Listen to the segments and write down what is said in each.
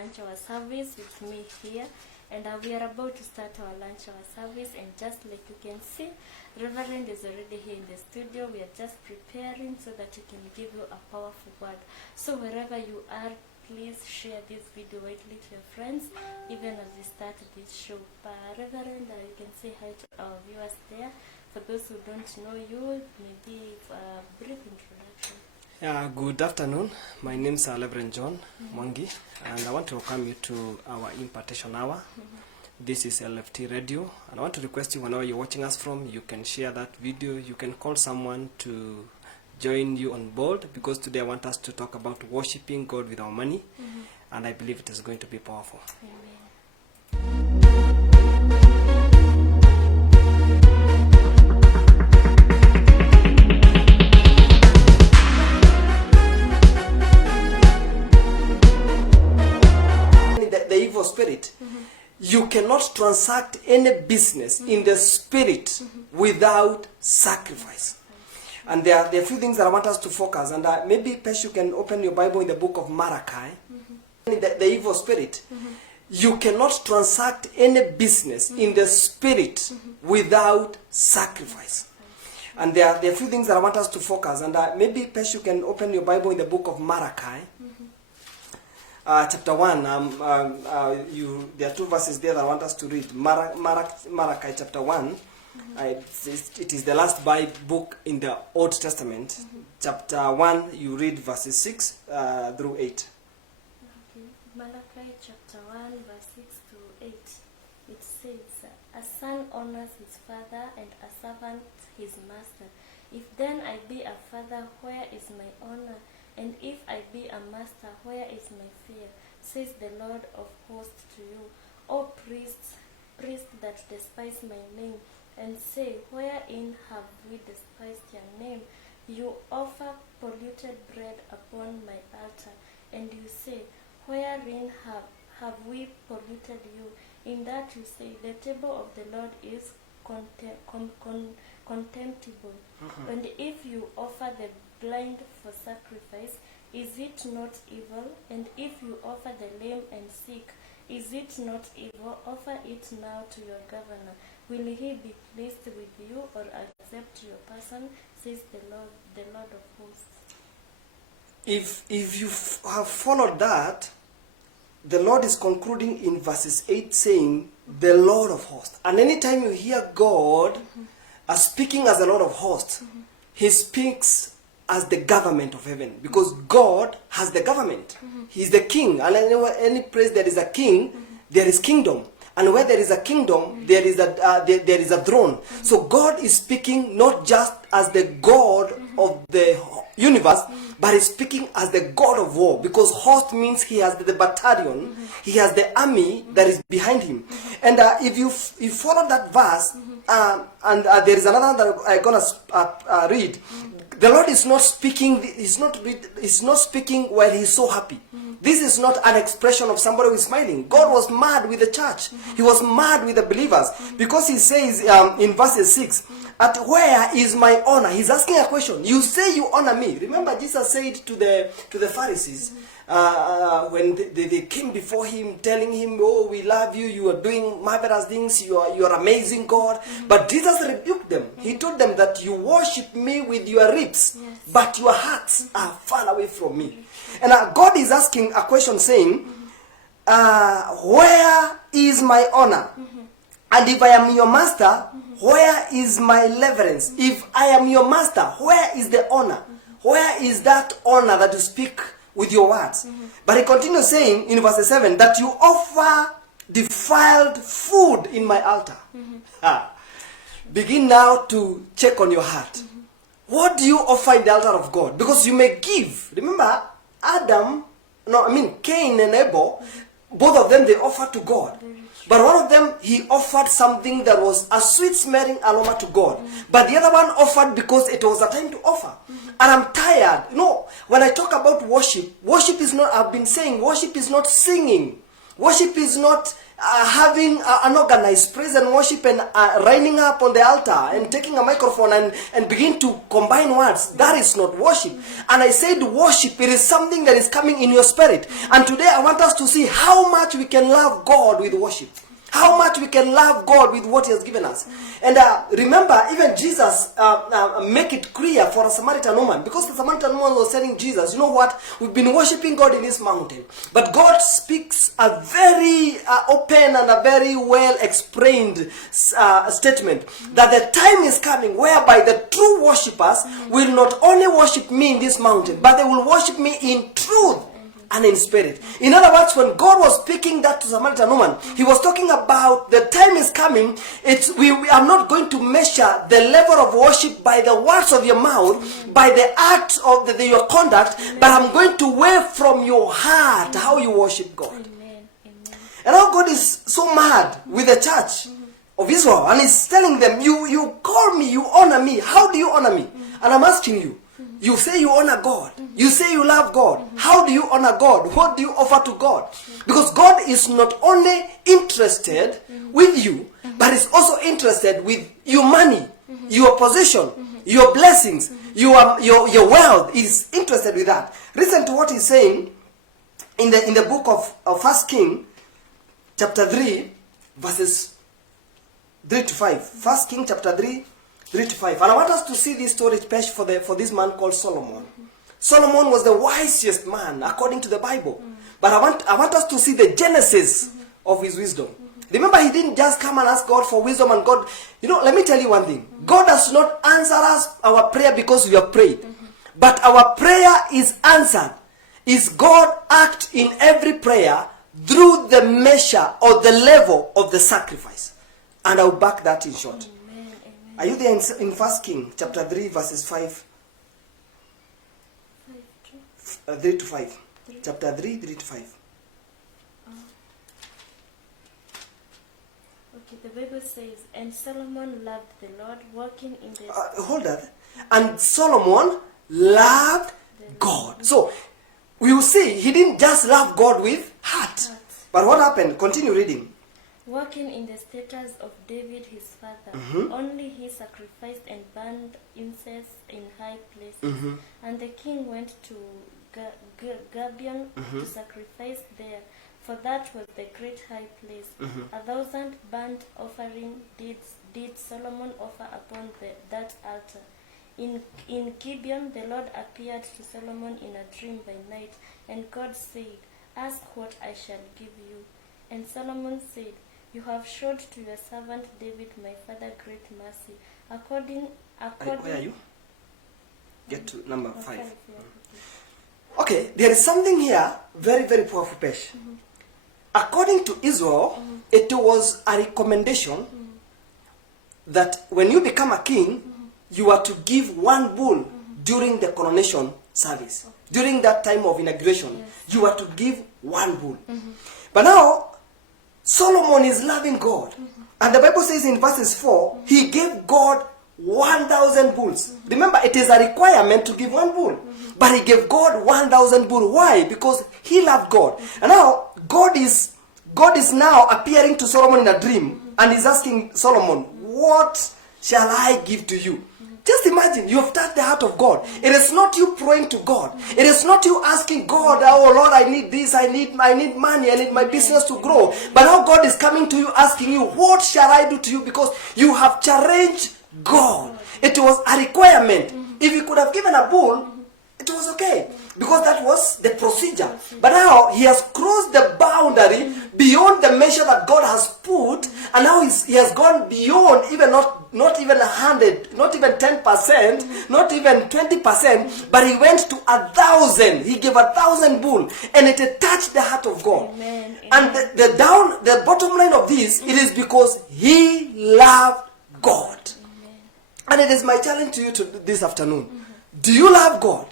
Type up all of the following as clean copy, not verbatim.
lunch hour service with me here, and we are about to start our lunch hour service. And just like you can see, Reverend is already here in the studio. We are just preparing so that he can give you a powerful word. So wherever you are, please share this video widely to your friends, even as we start this show. Reverend, you can say hi to our viewers there. For those who don't know you, maybe a brief introduction. Good afternoon. My name is Reverend John Mwangi, and I want to welcome you to our impartation hour. This is LFT Radio, and I want to request you, whenever you're watching us from, you can share that video. You can call someone to join you on board, because today I want us to talk about worshiping God with our money, and I believe it is going to be powerful. Amen. The evil spirit, you cannot transact any business in the spirit without sacrifice. And there are a few things that I want us to focus, and maybe perhaps you can open your Bible in the book of Malachi. The evil spirit, you cannot transact any business in the spirit without sacrifice. And there are a few things that I want us to focus, and maybe perhaps you can open your Bible in the book of Malachi. Chapter 1, there are two verses there that I want us to read. Malachi chapter 1, it is the last book in the Old Testament. Chapter 1, you read verses 6 through 8. Okay. Malachi chapter 1, verse 6 to 8. It says, "A son honors his father, and a servant his master. If then I be a father, where is my honor? And if I be a master, where is my fear? Says the Lord of hosts to you, O priests that despise my name, and say, wherein have we despised your name? You offer polluted bread upon my altar, and you say, wherein have we polluted you? In that you say, the table of the Lord is contemptible. And if you offer the blind for sacrifice, is it not evil? And if you offer the lame and sick, is it not evil? Offer it now to your governor. Will he be pleased with you, or accept your person? Says the Lord of hosts." If you have followed that, the Lord is concluding in verses 8 saying, the Lord of hosts. And anytime you hear God speaking as the Lord of hosts, he speaks as the government of heaven, because God has the government. He's the king, and any place there is a king, there is kingdom, and where there is a kingdom, there is a throne. So God is speaking not just as the God of the universe, but he's speaking as the God of war, because host means he has the battalion, he has the army that is behind him. And if you follow that verse, and there is another that I'm gonna read. The Lord is not speaking. He's not speaking while he's so happy. This is not an expression of somebody who is smiling. God was mad with the church. He was mad with the believers, because he says in verses 6, "At where is my honor?" He's asking a question. You say you honor me. Remember, Jesus said to the Pharisees, when they came before him, telling him, "Oh, we love you. You are doing marvelous things. You are amazing, God." But Jesus rebuked them. He told them that you worship me with your lips, but your hearts are far away from me. And God is asking a question, saying, "Where is my honor? And if I am your master, where is my reverence? If I am your master, where is the honor? Where is that honor that you speak with your words?" But he continues saying in verse 7 that you offer defiled food in my altar. Begin now to check on your heart. What do you offer in the altar of God? Because you may give. Remember, Cain and Abel, both of them, they offered to God. But one of them, he offered something that was a sweet smelling aroma to God. But the other one offered because it was a time to offer. And I'm tired. When I talk about worship is not, I've been saying, worship is not singing. Worship is not having an organized praise and worship and lining up on the altar and taking a microphone and begin to combine words. That is not worship. And I said worship, it is something that is coming in your spirit. And today I want us to see how much we can love God with worship. How much we can love God with what He has given us. And remember, even Jesus make it clear for a Samaritan woman. Because the Samaritan woman was telling Jesus, you know what? We've been worshiping God in this mountain. But God speaks a very open and a very well explained statement. That the time is coming whereby the true worshippers will not only worship me in this mountain, but they will worship me in truth and in spirit. In other words, when God was speaking that to Samaritan woman, He was talking about the time is coming. We are not going to measure the level of worship by the words of your mouth, by the act of your conduct, but I'm going to weigh from your heart how you worship God. Amen. Amen. And now God is so mad with the church of Israel, and He's telling them, you call me, you honor me. How do you honor me? And I'm asking you, you say you honor God. You say you love God. How do you honor God? What do you offer to God? Because God is not only interested with you, but is also interested with your money, your position, your blessings, your wealth. Is interested with that. Listen to what He's saying in the book of 1 King, chapter 3, verses 3 to 5. 1 King, chapter 3, 3 to 5. And I want us to see this story special for this man called Solomon. Solomon was the wisest man according to the Bible. But I want us to see the genesis of his wisdom. Remember, he didn't just come and ask God for wisdom, and God, let me tell you one thing. God does not answer us our prayer because we have prayed. But our prayer is answered. Is God act in every prayer through the measure or the level of the sacrifice. And I'll back that in short. Amen. Are you there in 1 King chapter 3 verses 5? 3 to 5. Chapter 3, 3 to 5. Okay, the Bible says, and Solomon loved the Lord, walking in the... Hold that. And Solomon loved God. So, we will see, he didn't just love God with heart. But what happened? Continue reading. Walking in the statutes of David his father, only he sacrificed and burned incense in high places. And the king went to Gibeon to sacrifice there, for that was the great high place. 1,000 burnt offering did Solomon offer upon that altar. In Gibeon the Lord appeared to Solomon in a dream by night, and God said, ask what I shall give you. And Solomon said, you have showed to your servant David my father great mercy. Where are you? Get to number 5. Yeah. Okay, there is something here, very, very powerful, Pesh. According to Israel, it was a recommendation that when you become a king, you are to give one bull during the coronation service. During that time of inauguration, you are to give one bull. But now, Solomon is loving God. And the Bible says in verses 4, he gave God 1,000 bulls. Remember, it is a requirement to give one bull. But he gave God 1,000 bulls. Why? Because he loved God. And now, God is now appearing to Solomon in a dream. And he's asking Solomon, what shall I give to you? Just imagine, you have touched the heart of God. It is not you praying to God. It is not you asking God, oh Lord, I need this, I need money, I need my business to grow. But now God is coming to you asking you, what shall I do to you? Because you have challenged God. It was a requirement. If you could have given a bull, it was okay. Because that was the procedure. But now he has crossed the boundary beyond the measure that God has put. And now he has gone beyond even not even 100, not even 10%, not even 20%, but he went to 1,000. He gave 1,000 bull, and it touched the heart of God. Amen. And the bottom line of this, it is because he loved God. Amen. And it is my challenge to you this afternoon. Do you love God?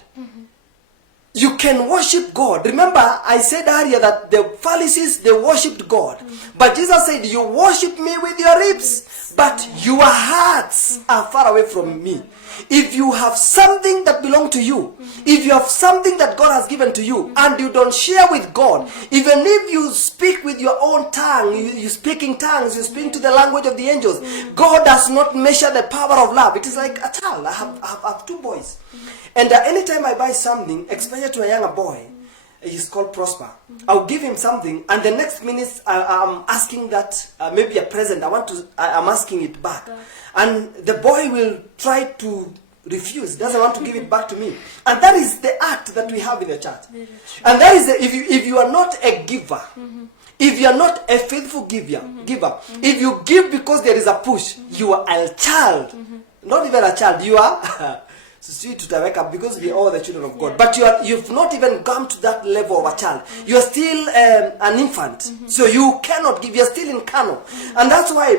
You can worship God. Remember, I said earlier that the Pharisees, they worshipped God. But Jesus said, you worship me with your lips, but your hearts are far away from me. If you have something that belongs to you, if you have something that God has given to you, and you don't share with God, even if you speak with your own tongue, you speak in tongues, you speak to the language of the angels, God does not measure the power of love. It is like a child. I have 2 boys. And anytime I buy something, especially to a younger boy, he's called Prosper, I'll give him something, and the next minute I'm asking that maybe a present. I'm asking it back, and the boy will try to refuse. Doesn't want to give it back to me, and that is the act that we have in the church. And that is if you are not a giver, if you are not a faithful giver, if you give because there is a push, you are a child, not even a child. You are. Because we are all the children of God, but you've not even come to that level of a child. You are still an infant, so you cannot give. You are still in carnal, and that's why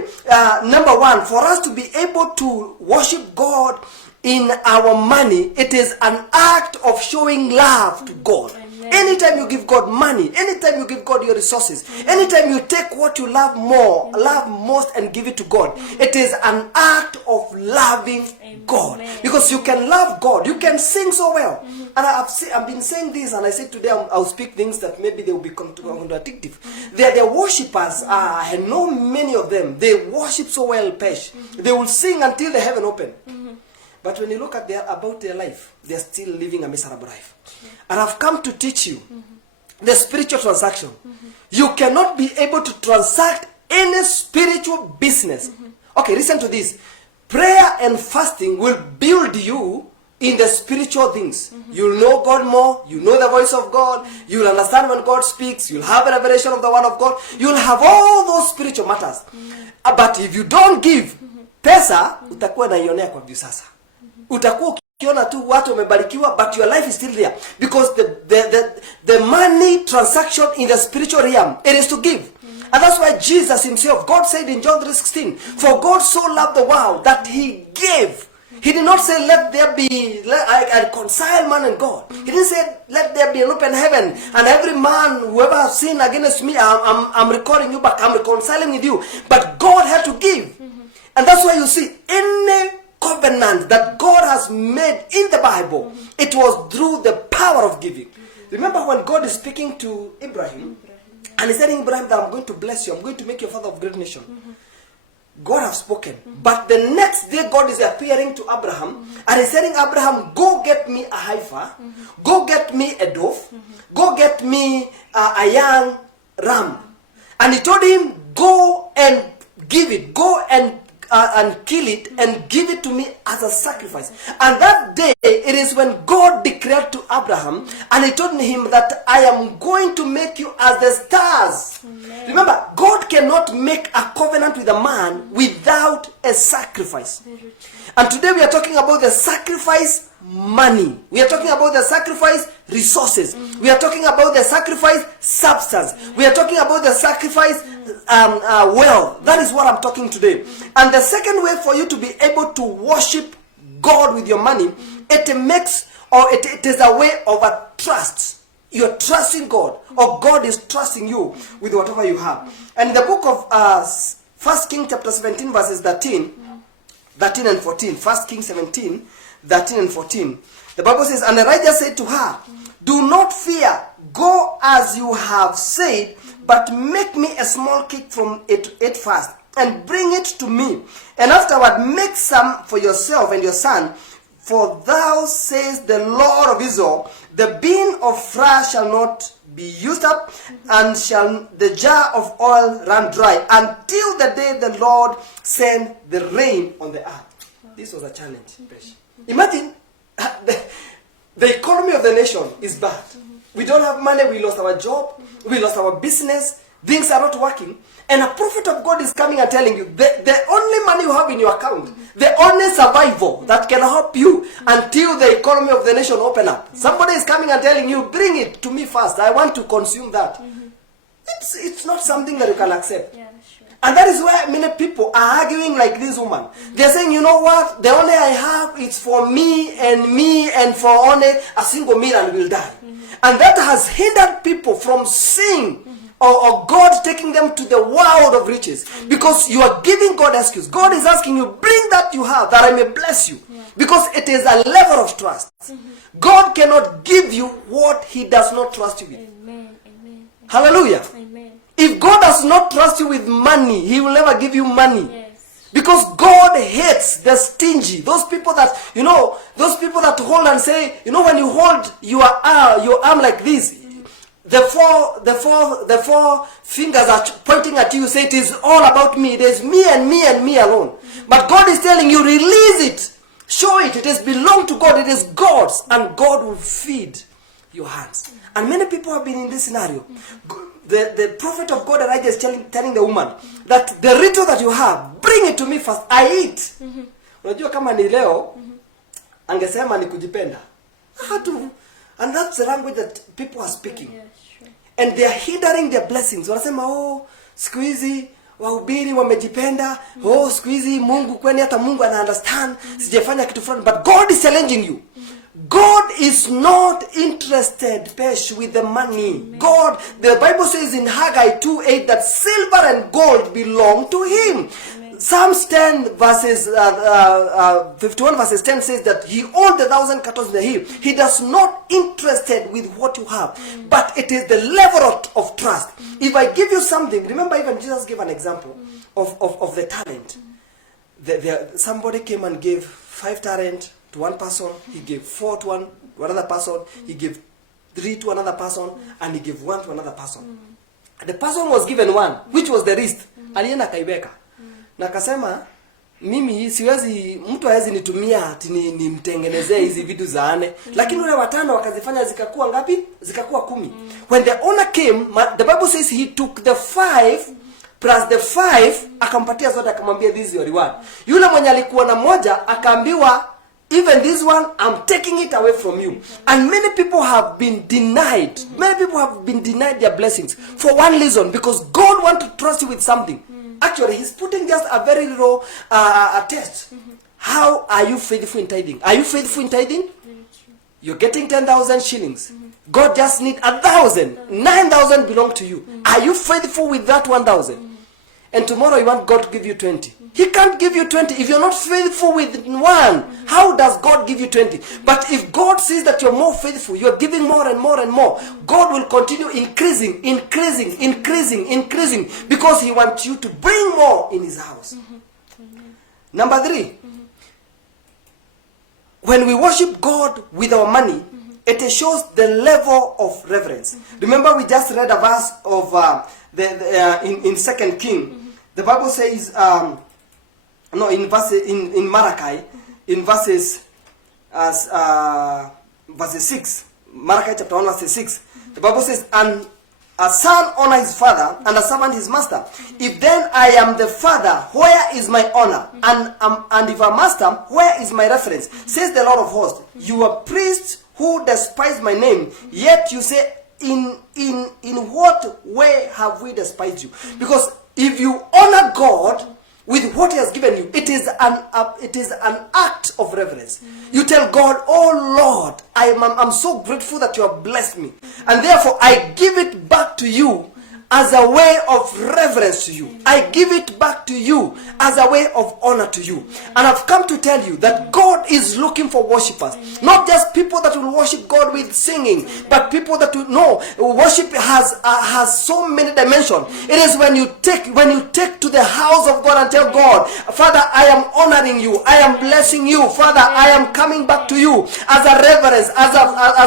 number one, for us to be able to worship God in our money, it is an act of showing love to God. Anytime you give God money, anytime you give God your resources, anytime you take what you love most and give it to God, it is an act of loving God. Because you can love God, you can sing so well. And I've been saying this, and I said today I'll speak things that maybe they will be contradictive. They're the worshippers. I know many of them. They worship so well, Pesh. They will sing until the heaven open. But when you look at about their life, they're still living a miserable life. And I've come to teach you the spiritual transaction. You cannot be able to transact any spiritual business. Okay, listen to this. Prayer and fasting will build you in the spiritual things. You'll know God more. You know the voice of God. You'll understand when God speaks. You'll have a revelation of the word of God. You'll have all those spiritual matters. But if you don't give, pesa utakuwa naionea kwa visasa. Utakuwa ukiona tu watu wamebarikiwa, but your life is still there, because the money transaction in the spiritual realm, it is to give. And that's why Jesus himself, God said in John 3:16, for God so loved the world that he gave. He did not say let there be I reconcile man and God. He didn't say let there be an open heaven and every man whoever has sinned against me, I'm recalling you back, I'm reconciling with you. But God had to give. And that's why you see any covenant that God has made in the Bible, it was through the power of giving. Remember when God is speaking to Abraham, and he said to Abraham that I'm going to bless you, I'm going to make you a father of great nation. God has spoken. But the next day God is appearing to Abraham, and he's telling Abraham, go get me a heifer, go get me a dove, go get me a young ram. And he told him, go and give it, go and kill it and give it to me as a sacrifice. And that day, it is when God declared to Abraham, and he told him that I am going to make you as the stars. Amen. Remember, God cannot make a covenant with a man without a sacrifice. And today we are talking about the sacrifice money. We are talking about the sacrifice resources. We are talking about the sacrifice substance. We are talking about the sacrifice wealth. That is what I'm talking today. And the second way for you to be able to worship God with your money, it is a way of a trust. You're trusting God, or God is trusting you with whatever you have. And in the book of 1 Kings chapter 17 verses 13 and 14, 1 Kings 17, 13 and 14, the Bible says, and Elijah said to her, do not fear, go as you have said, but make me a small cake from it first, and bring it to me. And afterward make some for yourself and your son. For thou says the Lord of Israel, the bin of flour shall not be used up, and shall the jar of oil run dry, until the day the Lord send the rain on the earth. This was a challenge. Imagine, the economy of the nation is bad. We don't have money, we lost our job, we lost our business, things are not working. And a prophet of God is coming and telling you, the only money you have in your account, the only survival that can help you until the economy of the nation open up. Somebody is coming and telling you, bring it to me first, I want to consume that. It's not something that you can accept. Yeah, sure. And that is why many people are arguing like this woman. They're saying, you know what, the only I have is for me, and for only a single meal will die. And that has hindered people from seeing or God taking them to the world of riches, because you are giving God excuse. God is asking you, bring that you have, that I may bless you. Because it is a level of trust. God cannot give you what he does not trust you with. Amen. Amen. Hallelujah. Amen. If God does not trust you with money, he will never give you money. Yes. Because God hates the stingy. Those people that, those people that hold and say, when you hold your arm like this, the four fingers are pointing at you, say it is all about me. It is me and me and me alone. But God is telling you, release it. Show it. It is belong to God. It is God's. And God will feed your hands. And many people have been in this scenario. The prophet of God Elijah is telling the woman that the little that you have, bring it to me first. I eat. Unajua kama ni leo, angesema ni kujipenda. And that's the language that people are speaking. Yeah, sure. And they are hindering their blessings. Wanasema, siku hizi wahubiri wamejipenda. Siku hizi Mungu, kwani hata Mungu ana understand. Sijafanya kitu fulani. But God is challenging you. God is not interested, Pesh, with the money. Amen. God, the Bible says in Haggai 2:8 that silver and gold belong to him. Amen. Psalms 10 verses 51 verses 10 says that he owned 1,000 cattle in the hill. He does not interested with what you have, but it is the level of trust. If I give you something, remember even Jesus gave an example of the talent. Somebody came and gave 5 talent to one person, he gave 4 to another person, he gave 3 to another person, and he gave 1 to another person. The person was given 1, which was the least. Alienda kaiweka. Na akasema, mimi siwezi, mtu hawezi nitumia ati nimtengenezee hizi vitu za 4. Lakini wale 5 wakazifanya zikakuwa ngapi? Zikakuwa 10. When the owner came, the Bible says he took the 5 plus the 5, akampatia zote, akamwambia this is your reward. Yule mwenye alikuwa na moja akaambiwa, even this one, I'm taking it away from you. And many people have been denied. Many people have been denied their blessings for one reason, because God wants to trust you with something. Actually, he's putting just a very low test. How are you faithful in tithing? Are you faithful in tithing? You're getting 10,000 shillings. God just need 1,000. 9,000 belong to you. Are you faithful with that 1,000? And tomorrow you want God to give you 20. He can't give you 20 if you're not faithful with 1. How does God give you 20? But if God sees that you're more faithful, you're giving more and more and more, God will continue increasing, because he wants you to bring more in his house. Number 3, when we worship God with our money, it shows the level of reverence. Remember, we just read a verse of in 2 King. The Bible says, in Malachi, in verses 6, Malachi chapter 1 verse 6, the Bible says, and a son honor his father, and a servant his master. If then I am the father, where is my honor? And if a master, where is my reference? Says the Lord of hosts, you are priests who despise my name, yet you say, in what way have we despised you? Because if you honor God with what he has given you, it is an act of reverence. You tell God, oh Lord, I'm so grateful that you have blessed me, and therefore I give it back to you as a way of reverence to you. I give it back to you as a way of honor to you. And I've come to tell you that God is looking for worshipers. Not just people that will worship God with singing, but people that will know worship has so many dimensions. It is when you take to the house of God and tell God, Father, I am honoring you. I am blessing you. Father, I am coming back to you as a reverence, as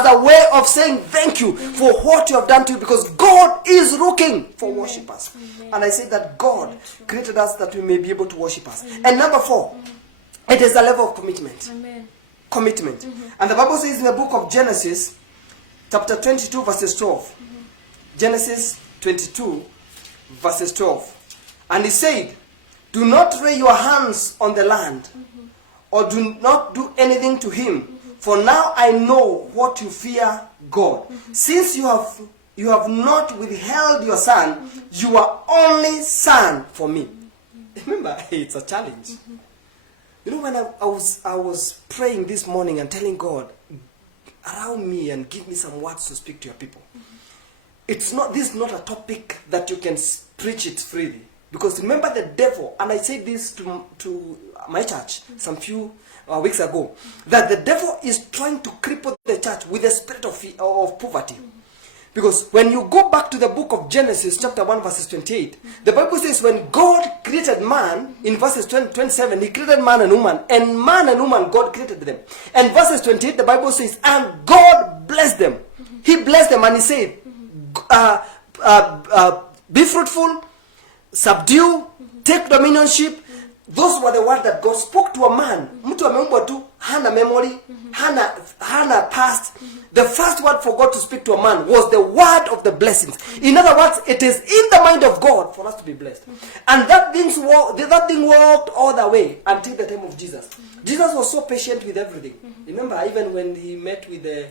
a way of saying thank you for what you have done to you, because God is looking for worshippers. And I say that God created us that we may be able to worship us. And number 4, it is a level of commitment. Commitment. And the Bible says in the book of Genesis, chapter 22, verses 12. Genesis 22, verses 12. And he said, do not lay your hands on the land, or do not do anything to him, for now I know what you fear God. Since you have not withheld your son, you are only son for me. Remember, it's a challenge. You know, when I was praying this morning and telling God, around me and give me some words to speak to your people. This is not a topic that you can preach it freely. Because remember the devil, and I said this to my church some few weeks ago, that the devil is trying to cripple the church with the spirit of poverty. Because when you go back to the book of Genesis chapter 1 verses 28, the Bible says when God created man, in verses 27, he created man and woman God created them. And verses 28, the Bible says, and God blessed them. He blessed them and he said, be fruitful, subdue, take dominionship. Those were the words that God spoke to a man. Mtu ameumbwa tu, hana memory, hana past. The first word for God to speak to a man was the word of the blessings. In other words, it is in the mind of God for us to be blessed. And that thing walked all the way until the time of Jesus. Jesus was so patient with everything. Remember, even when he met with the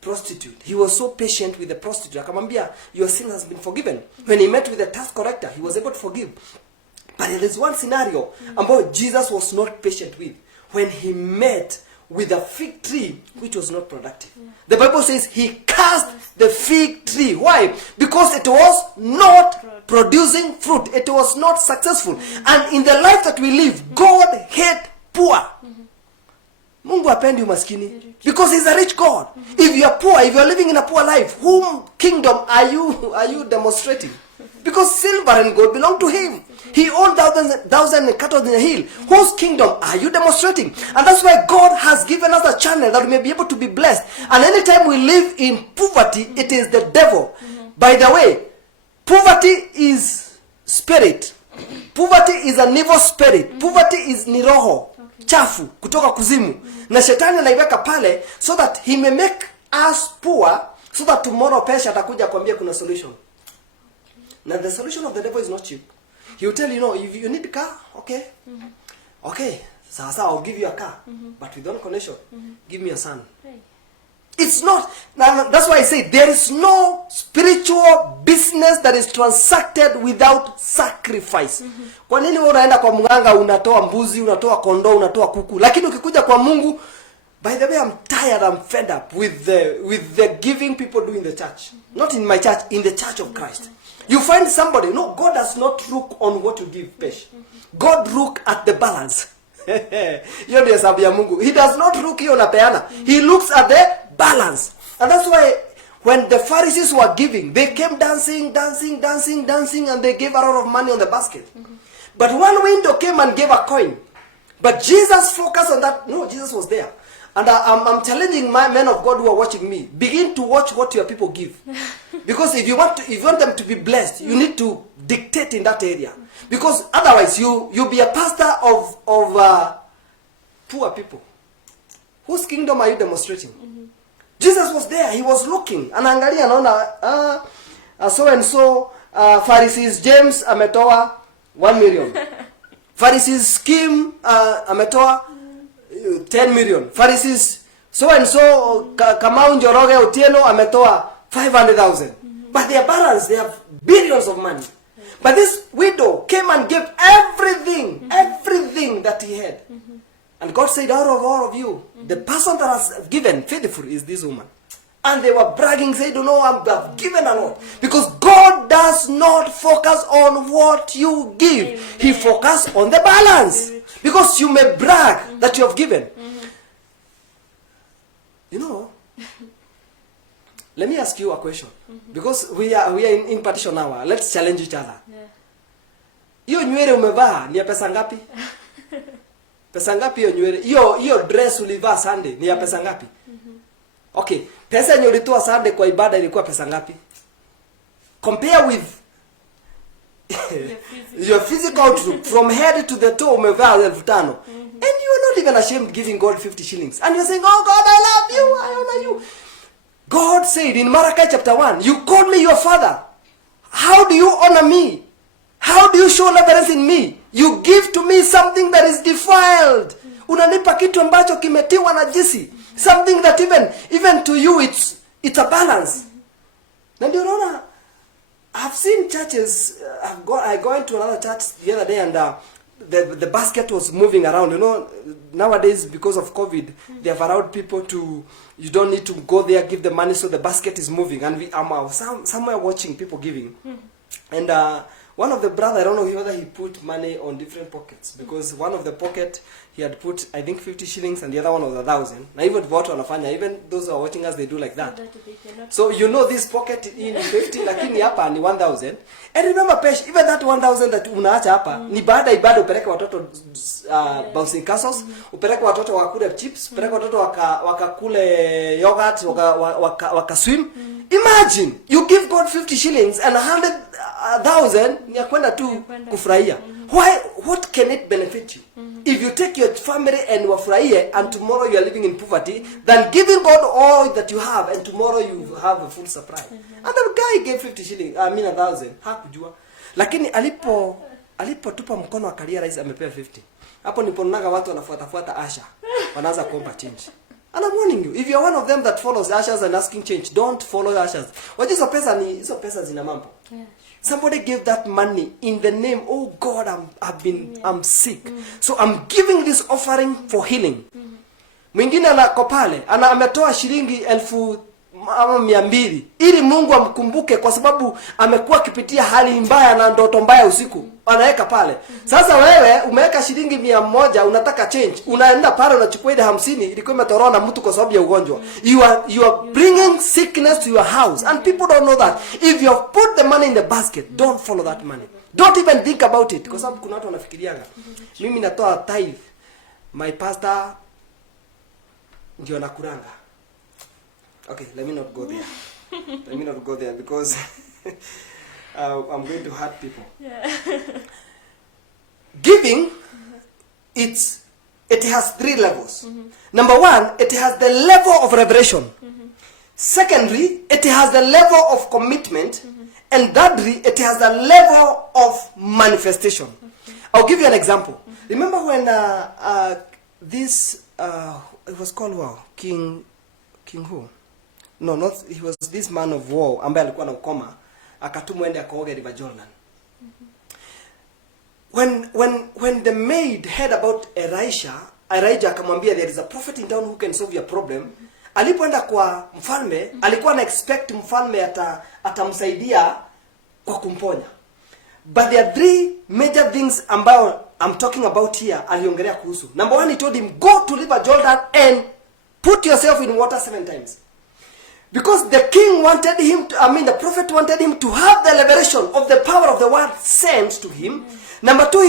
prostitute, he was so patient with the prostitute. Akamwambia, your sin has been forgiven. When he met with the tax collector, he was able to forgive. But there is one scenario about Jesus was not patient with, when he met with a fig tree which was not productive. The Bible says he cursed the fig tree. Why? Because it was not producing fruit. It was not successful. And in the life that we live, God hates poor. Mungu hapendi umaskini, because he's a rich God. If you are poor, if you are living in a poor life, whom kingdom are you demonstrating? Because silver and gold belong to him. He owned thousands cattle in a hill. Whose kingdom are you demonstrating? And that's why God has given us a channel that we may be able to be blessed. And anytime we live in poverty, it is the devil. By the way, poverty is spirit. Poverty is an evil spirit. Poverty is ni roho chafu kutoka kuzimu. Na shetani anaiweka pale so that he may make us poor, so that tomorrow pesha atakuja kuambia kuna solution. Now the solution of the devil is not cheap. He will tell you, if you need a car, okay. Okay, so I'll give you a car. But with one condition, give me a son. Right. It's not. Now, that's why I say there is no spiritual business that is transacted without sacrifice. Kwa nini wewe unaenda kwa mganga unatoa mbuzi, unatoa kondoo, unatoa kuku, lakini ukikuja kwa Mungu, by the way, I'm tired, I'm fed up with the giving people do in the church. Not in my church, in the church of Christ. You find somebody, God does not look on what you give, Pesh. God look at the balance. He does not look here on peana. He looks at the balance. And that's why when the Pharisees were giving, they came dancing, and they gave a lot of money on the basket. But one window came and gave a coin. But Jesus focused on that. No, Jesus was there. And I'm challenging my men of God who are watching me. Begin to watch what your people give. Because if you want them to be blessed, you need to dictate in that area. Because otherwise, you'll be a pastor of poor people. Whose kingdom are you demonstrating? Jesus was there. He was looking. Anaangalia anaona so and so Pharisees James ametoa 1 million. Pharisees Scheme ametoa 10 million. Pharisees so and so Kamau Njoroge Otieno ametoa 500,000. But they are balanced. They have billions of money. But this widow came and gave everything that he had. And God said, out of all of you, the person that has given faithful is this woman. And they were bragging, saying, I've given a lot. Because God does not focus on what you give. Amen. He focuses on the balance. Because you may brag that you have given. Let me ask you a question. Because we are in partition now. Let's challenge each other. Hiyo nywele umevaa ni ya pesa ngapi? Pesa ngapi hiyo nywele? Hiyo dress ulivaa Sunday ni ya pesa ngapi? Okay, pesa yenye ulitoa Sunday kwa ibada ilikuwa pesa ngapi? Compare with your physical truth, from head to the toe umevaa 5,000. And you are not even ashamed giving God 50 shillings. And you're saying, oh God, I love you, I honor you. God said in Malachi chapter 1, you called me your father. How do you honor me? How do you show reverence in me? You give to me something that is defiled. Unanipa kitu ambacho kimetiwa najisi. Something that even to you it's a balance. Na ndio unaona, I've seen churches, I go into another church the other day and the basket was moving around. Nowadays because of COVID, they have allowed people you don't need to go there, give the money, so the basket is moving. And I'm somewhere watching people giving. And one of the brother, I don't know whether he put money on different pockets, because one of the pocket he had put, I think 50 shillings, and the other one was 1,000. Na even watu wanafanya, even those who are watching us, they do like that. So you know this pocket in 50, lakini hapa ni 1,000. And remember, Pesh, even that 1,000 that unaacha hapa, ni baada ibada upeleke watoto bouncing castles, upeleke watoto wakule chips, upeleke watoto wakakule yogurt, waka swim. Imagine, you give God 50 shillings and 100,000 ni ya kwenda tu kufurahia. Why? What can it benefit you? If you take your family and wafurahie, and tomorrow you are living in poverty, than giving God all that you have and tomorrow you have a full surprise. And the guy gave 50 shillings, 1,000. Hakujua. Lakini alipotupa mkono akalia rais amepewa 50. Hapo niponaga watu wanafuata Asha. Wanaanza kuomba change. And I'm warning you, if you are one of them that follows ushers and asking change, don't follow ushers. Hizo pesa zina mambo. Yeah. Somebody gave that money in the name, oh God, I'm sick. So I'm giving this offering for healing. Mwingine anako pale, ametoa shilingi 1,200 ili Mungu amkumbuke kwa sababu amekuwa akipitia hali mbaya na ndoto mbaya usiku. Anaweka pale. Sasa wewe umeweka shilingi 100 unataka change. Unaenda pale unachukua ile 50 ilikuwa imetoroa na mtu kwa sababu ya ugonjwa. You are bringing sickness to your house, and people don't know that. If you have put the money in the basket, don't follow that money. Don't even think about it, kwa sababu kuna watu wanafikiriaga mimi natoa tithe, my pastor ndio anakuranga. Okay, let me not go there. Let me not go there because I'm going to hurt people. Yeah. Giving, it has 3 levels. Number 1, it has the level of revelation. Secondly, it has the level of commitment. And thirdly, it has the level of manifestation. I'll give you an example. Remember when it was called King who? No, not, he was this man of war ambaye alikuwa na ukoma, akatumwa ende akaoge River Jordan. When the maid heard about Elijah akamwambia there is a prophet in town who can solve your problem. Alipoenda kwa mfalme, alikuwa na expect mfalme atamsaidia kwa kumponya. But there are 3 major things ambayo I'm talking about here aliongelea kuhusu. Number 1, he told him, go to River Jordan and put yourself in water 7 times. Because the king wanted him the prophet wanted him to have the revelation of the power of the word sent to him. Number 2,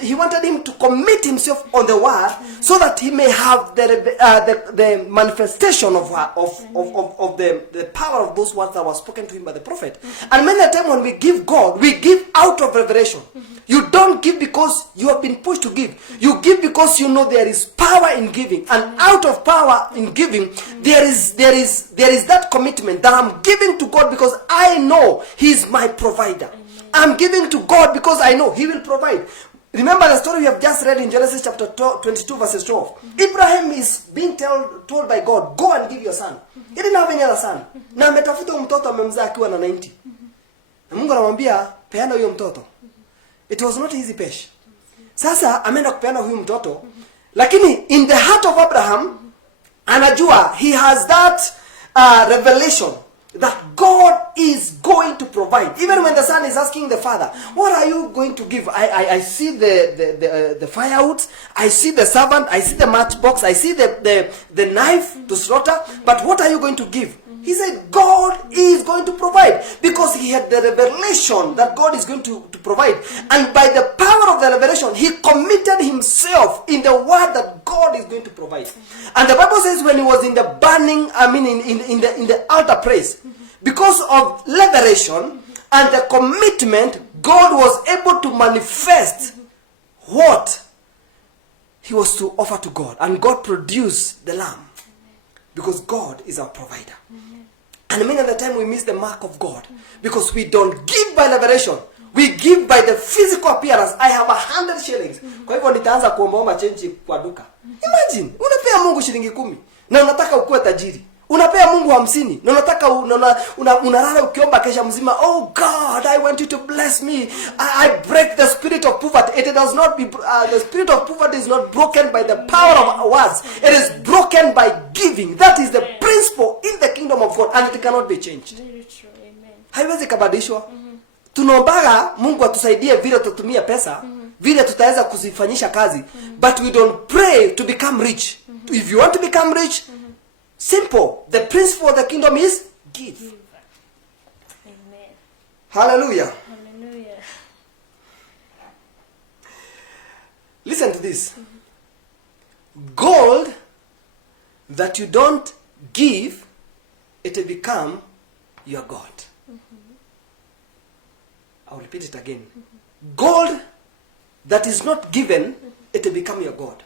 he wanted him to commit himself on the word so that he may have the manifestation of the power of those words that were spoken to him by the prophet. And many a time when we give God, we give out of revelation. You don't give because you have been pushed to give. You give because you know there is power in giving. And out of power in giving, there is that commitment that I'm giving to God because I know He is my provider. I'm giving to God because I know He will provide. Remember the story we have just read in Genesis chapter 22 verses 12. Abraham is being told by God, go and give your son. He didn't have any other son. Na ametafuta mtoto amemzaa akiwa na 90. Na Mungu anamwambia peana huyo mtoto. It was not easy Pesh. Sasa ameenda kupeana huyu mtoto. Lakini in the heart of Abraham, anajua he has that revelation that God is going to provide. Even when the son is asking the father, what are you going to give? I see the firewood, I see the servant, I see the matchbox, I see the knife to slaughter, but what are you going to give? He said, God is going to provide, because he had the revelation that God is going to provide. And by the power of the revelation, he committed himself in the word that God is going to provide. And the Bible says when he was in the burning, in the altar praise, because of liberation and the commitment, God was able to manifest what he was to offer to God. And God produced the lamb, because God is our provider. And many of the time we miss the mark of God because we don't give by liberation. We give by the physical appearance. I have 100 shillings. Kwa hivyo nitaanza kuomba change kwa duka. Imagine, unapea Mungu shilingi 10 na unataka ukue tajiri. Unapea Mungu 50 na unataka unalala ukiomba kesha mzima, oh God, I want you to bless me. I break the spirit of poverty. It does not be the spirit of poverty is not broken by the power of words. It is broken by giving. That is the principle in the kingdom of God, and it cannot be changed. Very true. Amen. Haiwezi kabadilishwa. tunaombaga Mungu atusaidie vile tutumia pesa, vile tutaweza kuzifanyisha kazi, but we don't pray to become rich. If you want to become rich, simple. The principle of the kingdom is give. Amen. Hallelujah. Hallelujah. Listen to this. Gold that you don't give, it will become your God. I'll repeat it again. Gold that is not given, it will become your God.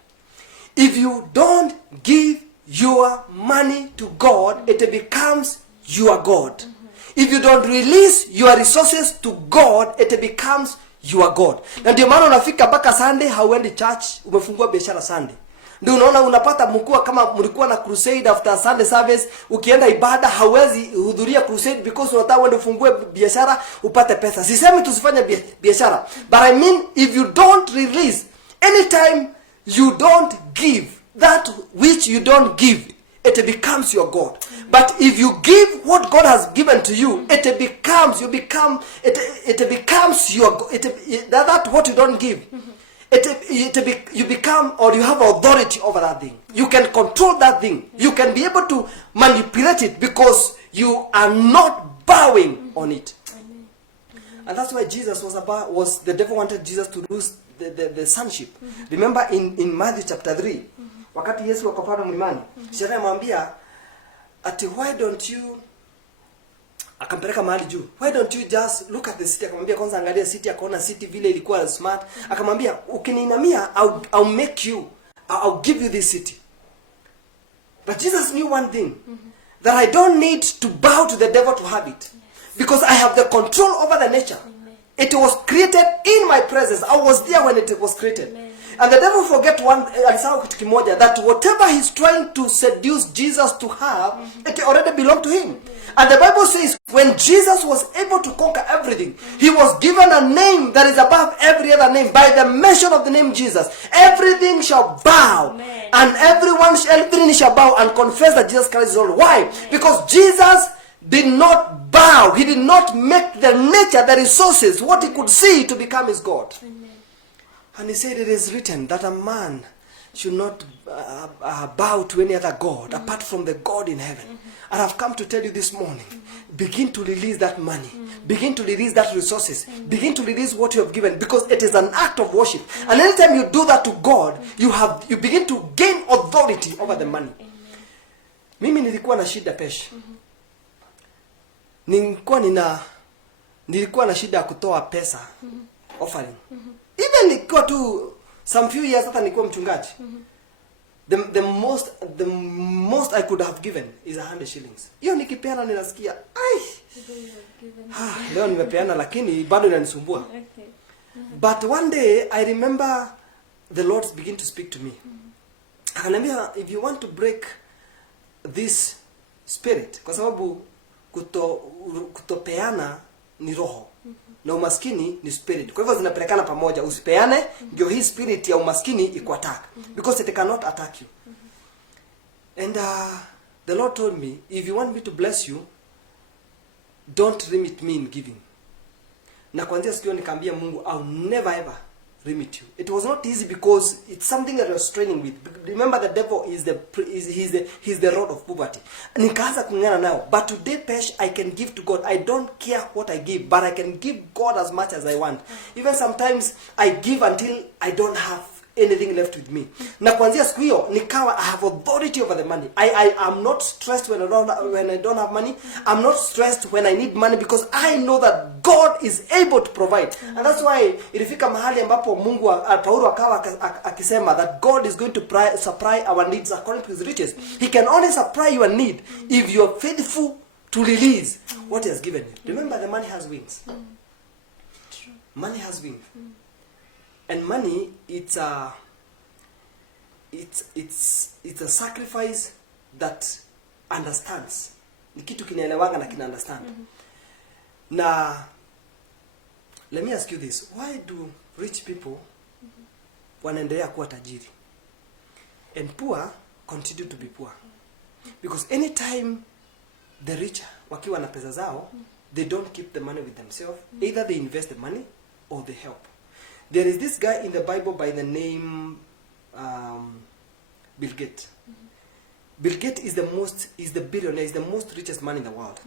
If you don't give your money to God, it becomes your God. If you don't release your resources to God, it becomes your God. Na ndio maana unafika mpaka Sunday hauendi church, umefungua biashara Sunday. Ndio unaona unapata mkuu kama mlikuwa na crusade after Sunday service, ukienda ibada hauwezi hudhuria crusade because unataka uende ufungue biashara upate pesa. Sisemi tusifanye biashara, but I mean if you don't release, anytime you don't give that which you don't give, it becomes your God. But if you give what God has given to you, it becomes your that what you don't give. You become, or you have authority over that thing. You can control that thing. You can be able to manipulate it because you are not bowing on it. And that's why Jesus was the devil wanted Jesus to lose the sonship. Remember in Matthew chapter 3, wakati Yesu akapanda mlimani, Shetani amwambia ati why don't you, akampeleka mahali juu, why don't you just look at the city. Akamwambia kwanza angalia city, akaona city vile ilikuwa smart. Akamwambia ukiniinamia I'll make you, I'll give you this city. But Jesus knew one thing, that I don't need to bow to the devil to have it, because I have the control over the nature. It was created in my presence. I was there when it was created. Amen. And the devil forget that whatever he's trying to seduce Jesus to have, it already belonged to him. And the Bible says when Jesus was able to conquer everything, he was given a name that is above every other name. By the mention of the name Jesus, everything shall bow. Amen. And everything shall bow and confess that Jesus Christ is Lord. Why? Amen. Because Jesus did not bow. He did not make the nature, the resources, what he could see to become his God. Amen. And he said it is written that a man should not bow to any other God apart from the God in heaven. And I've come to tell you this morning, begin to release that money. Begin to release that resources. Begin to release what you have given, because it is an act of worship. And anytime you do that to God, you begin to gain authority over the money. Mimi nilikuwa na shida pesha. Nilikuwa na shida ya kutoa pesa offering. Even nikiwa tu some few years hata nilikuwa mchungaji. The most I could have given is 100 shillings. Hiyo nikipeana ninasikia leo nimepeana lakini bado inanisumbua. But one day I remember the Lord began to speak to me. Akaniambia if you want to break this spirit, kwa sababu kutopeana ni roho na umaskini ni spirit. Kwa hivyo zinapelekana pamoja. Usipeane ndio hii spirit ya umaskini ikuattack, because it cannot attack you. And the Lord told me, if you want me to bless you, don't limit me in giving. Na kuanzia siku hiyo nikaambia Mungu, I'll never ever limit you. It was not easy because it's something that I was struggling with. Remember, the devil he's the rod of poverty. Nikaanza kungana nao. But today, Pesh, I can give to God. I don't care what I give, but I can give God as much as I want. Even sometimes I give until I don't have anything left with me. Na kuanzia siku hiyo nikawa I have authority over the money. I am not stressed when I don't have money. I'm not stressed when I need money, because I know that God is able to provide. And that's why ilifika mahali ambapo Mungu Paulo akawa akisema that God is going to supply our needs according to his riches. He can only supply your need if you are faithful to release what he has given you. Remember, the money has wings. Money has wings. And money, it's a sacrifice that understands. Ni kitu kinaelewanga na kina understand. Na let me ask you this, why do rich people wanaendelea kuwa tajiri and poor continue to be poor? Because anytime the rich wakiwa na pesa zao, they don't keep the money with themselves. Either they invest the money or they help. There is this guy in the Bible by the name Bill Gates. Bill Gates is the billionaire, is the most richest man in the world.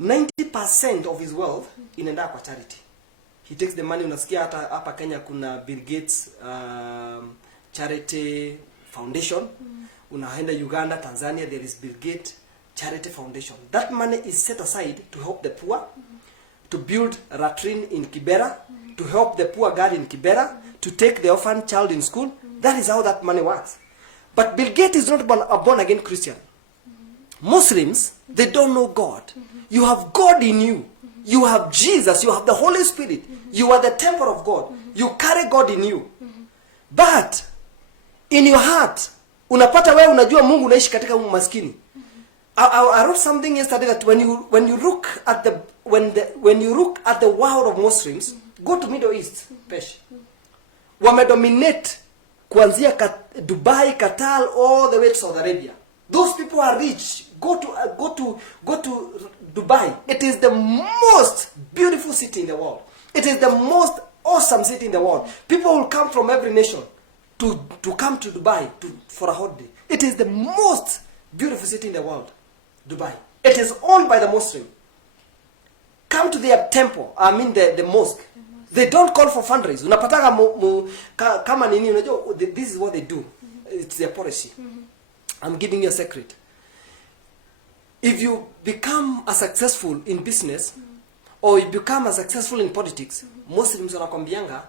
90% of his wealth inaenda kwa charity. He takes the money. Unasikia hapa Kenya kuna Bill Gates charity foundation. Unaenda Uganda, Tanzania, there is Bill Gates charity foundation. That money is set aside to help the poor, to build a latrine in Kibera, to help the poor girl in Kibera, to take the orphan child in school. That is how that money works. But Bill Gates is not a born-again Christian. Muslims, they don't know God. You have God in you. You have Jesus. You have the Holy Spirit. You are the temple of God. You carry God in you. But in your heart, unapata wewe unajua Mungu unaishi katika umaskini. I wrote something yesterday that when you look at the world of Muslims, go to Middle East, Pesh. Wamedominate kuanzia Dubai, Qatar, all the way to Saudi Arabia. Those people are rich. Go to Dubai. It is the most beautiful city in the world. It is the most awesome city in the world. People will come from every nation to come to Dubai for a holiday. It is the most beautiful city in the world, Dubai. It is owned by the Muslim. Come to their temple, the mosque. They don't call for fundraise. Unapataka kama nini, unajua, this is what they do. It's their policy. I'm giving you a secret. If you become a successful in business, or you become a successful in politics, Muslims wanakwambianga,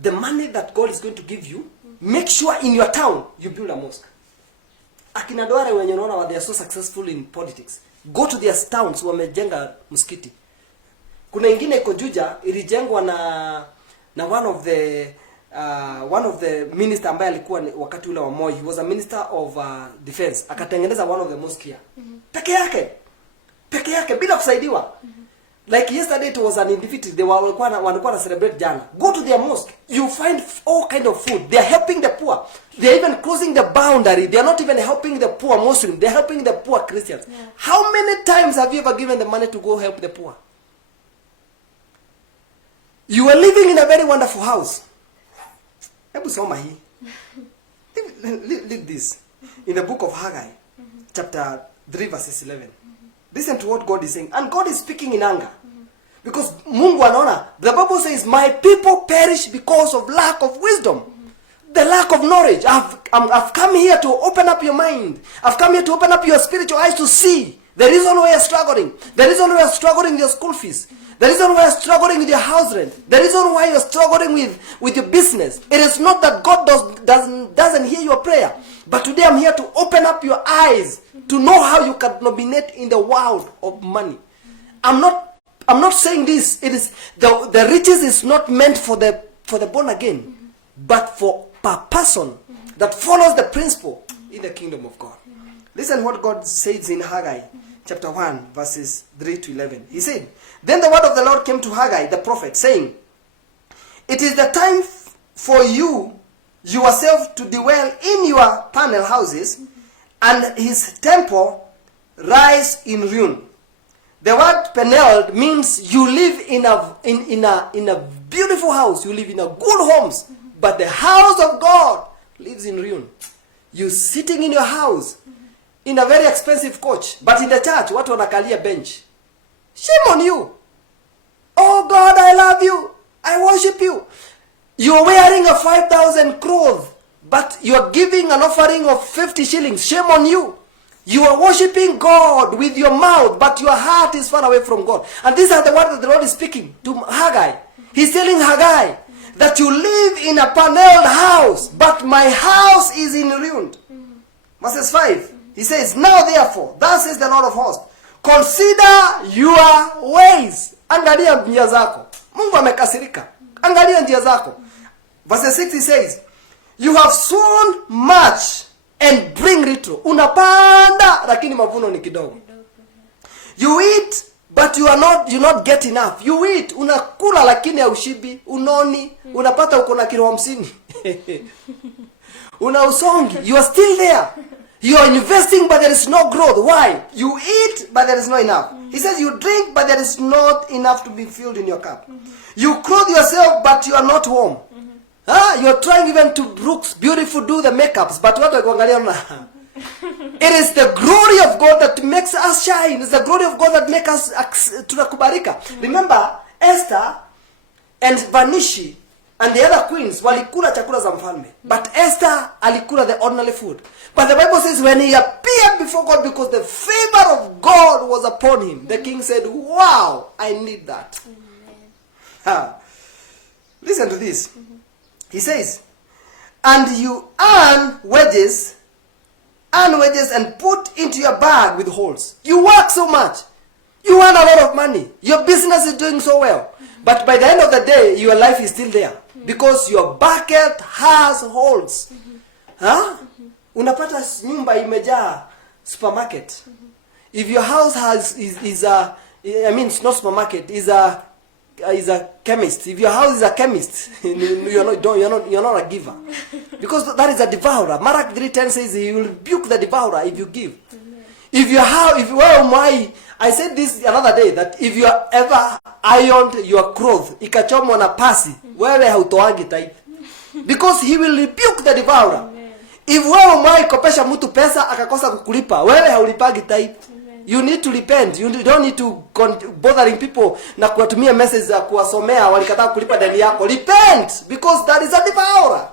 the money that God is going to give you, make sure in your town you build a mosque. Akina Duare wenye unaona they are so successful in politics, go to their towns wamejenga msikiti. Kuna ingine iko Juja ilijengwa na one of the minister ambaye alikuwa wakati ule wa Moi. He was a minister of defense. Akatengeneza one of the mosque here. Peke yake bila kusaidiwa. Like yesterday it was an individual. They walikuwa na celebrate jana. Go to their mosque. You find all kind of food. They are helping the poor. They are even closing the boundary. They are not even helping the poor Muslim. They are helping the poor Christians. Yeah. How many times have you ever given the money to go help the poor? You are living in a very wonderful house. Hebu soma hii. Read this. In the book of Haggai, chapter 3, verses 11. Listen to what God is saying. And God is speaking in anger. Because Mungu anaona, the Bible says, my people perish because of lack of wisdom. The lack of knowledge. I've come here to open up your mind. I've come here to open up your spiritual eyes to see the reason why you're struggling. The reason why you're struggling with your school fees. The reason why you're struggling with your house rent. The reason why you're struggling with your business. It is not that God doesn't hear your prayer. But today I'm here to open up your eyes to know how you can dominate in the world of money. I'm not saying this. It is the riches is not meant for the born again, but for per person that follows the principle in the kingdom of God. Listen what God says in Haggai chapter 1 verses 3 to 11. He said, then the word of the Lord came to Haggai the prophet, saying, it is the time for you yourself to dwell in your panel houses, and his temple rise in ruin. The word paneled means you live in a beautiful house, you live in a good homes, but the house of God lives in ruin. You sitting in your house in a very expensive coach, but in the church watu wanakalia bench. Shame on you. Oh God, I love you. I worship you. You're wearing a 5,000 clothes, but you're giving an offering of 50 shillings. Shame on you. You are worshiping God with your mouth, but your heart is far away from God. And these are the words that the Lord is speaking to Haggai. He's telling Haggai that you live in a paneled house, but my house is in ruin. Verses 5. He says, now therefore, thus says the Lord of hosts, consider your ways. Angalia njia zako. Mungu amekasirika. Angalia njia zako. Verse 6 he says, you have sown much and bring little. Unapanda lakini mavuno ni kidogo. You eat but you not get enough. You eat, unakula lakini haushibi, unoni, unapata uko na kilo 50. Una usongi, you are still there. You are investing but there is no growth. Why? You eat but there is not enough. He says you drink, but there is not enough to be filled in your cup. You clothe yourself, but you are not warm. You're trying even to look beautiful, do the makeups, but what it is the glory of God that makes us shine. It's the glory of God that makes us tunakubalika. Remember, Esther and Vanishi and the other queens walikula chakula za mfalme, but Esther alikula the ordinary food. But the Bible says when he appeared before God, because the favor of God was upon him, the king said, wow, I need that. Listen to this. He says, and you earn wages and put into your bag with holes. You work so much. You earn a lot of money. Your business is doing so well. But by the end of the day, your life is still there. Because your bucket has holes. Unapata nyumba imejaa supermarket. If your house is it's not supermarket, is a chemist. If your house is a chemist, you're not a giver. Because that is a devourer. Mark 3:10 says he will rebuke the devourer if you give. I said this another day, that if you are ever ironed your clothes, ikachomwa na pasi, wewe hautoagi tithe. Because he will rebuke the devourer. If wewe umai kopesha mtu pesa akakosa kukulipa, wewe haulipagi tithe. You need to repent. You don't need to bothering people na kuwatumia message za kuwasomea walikataa kulipa deni yako. Repent, because that is a devourer.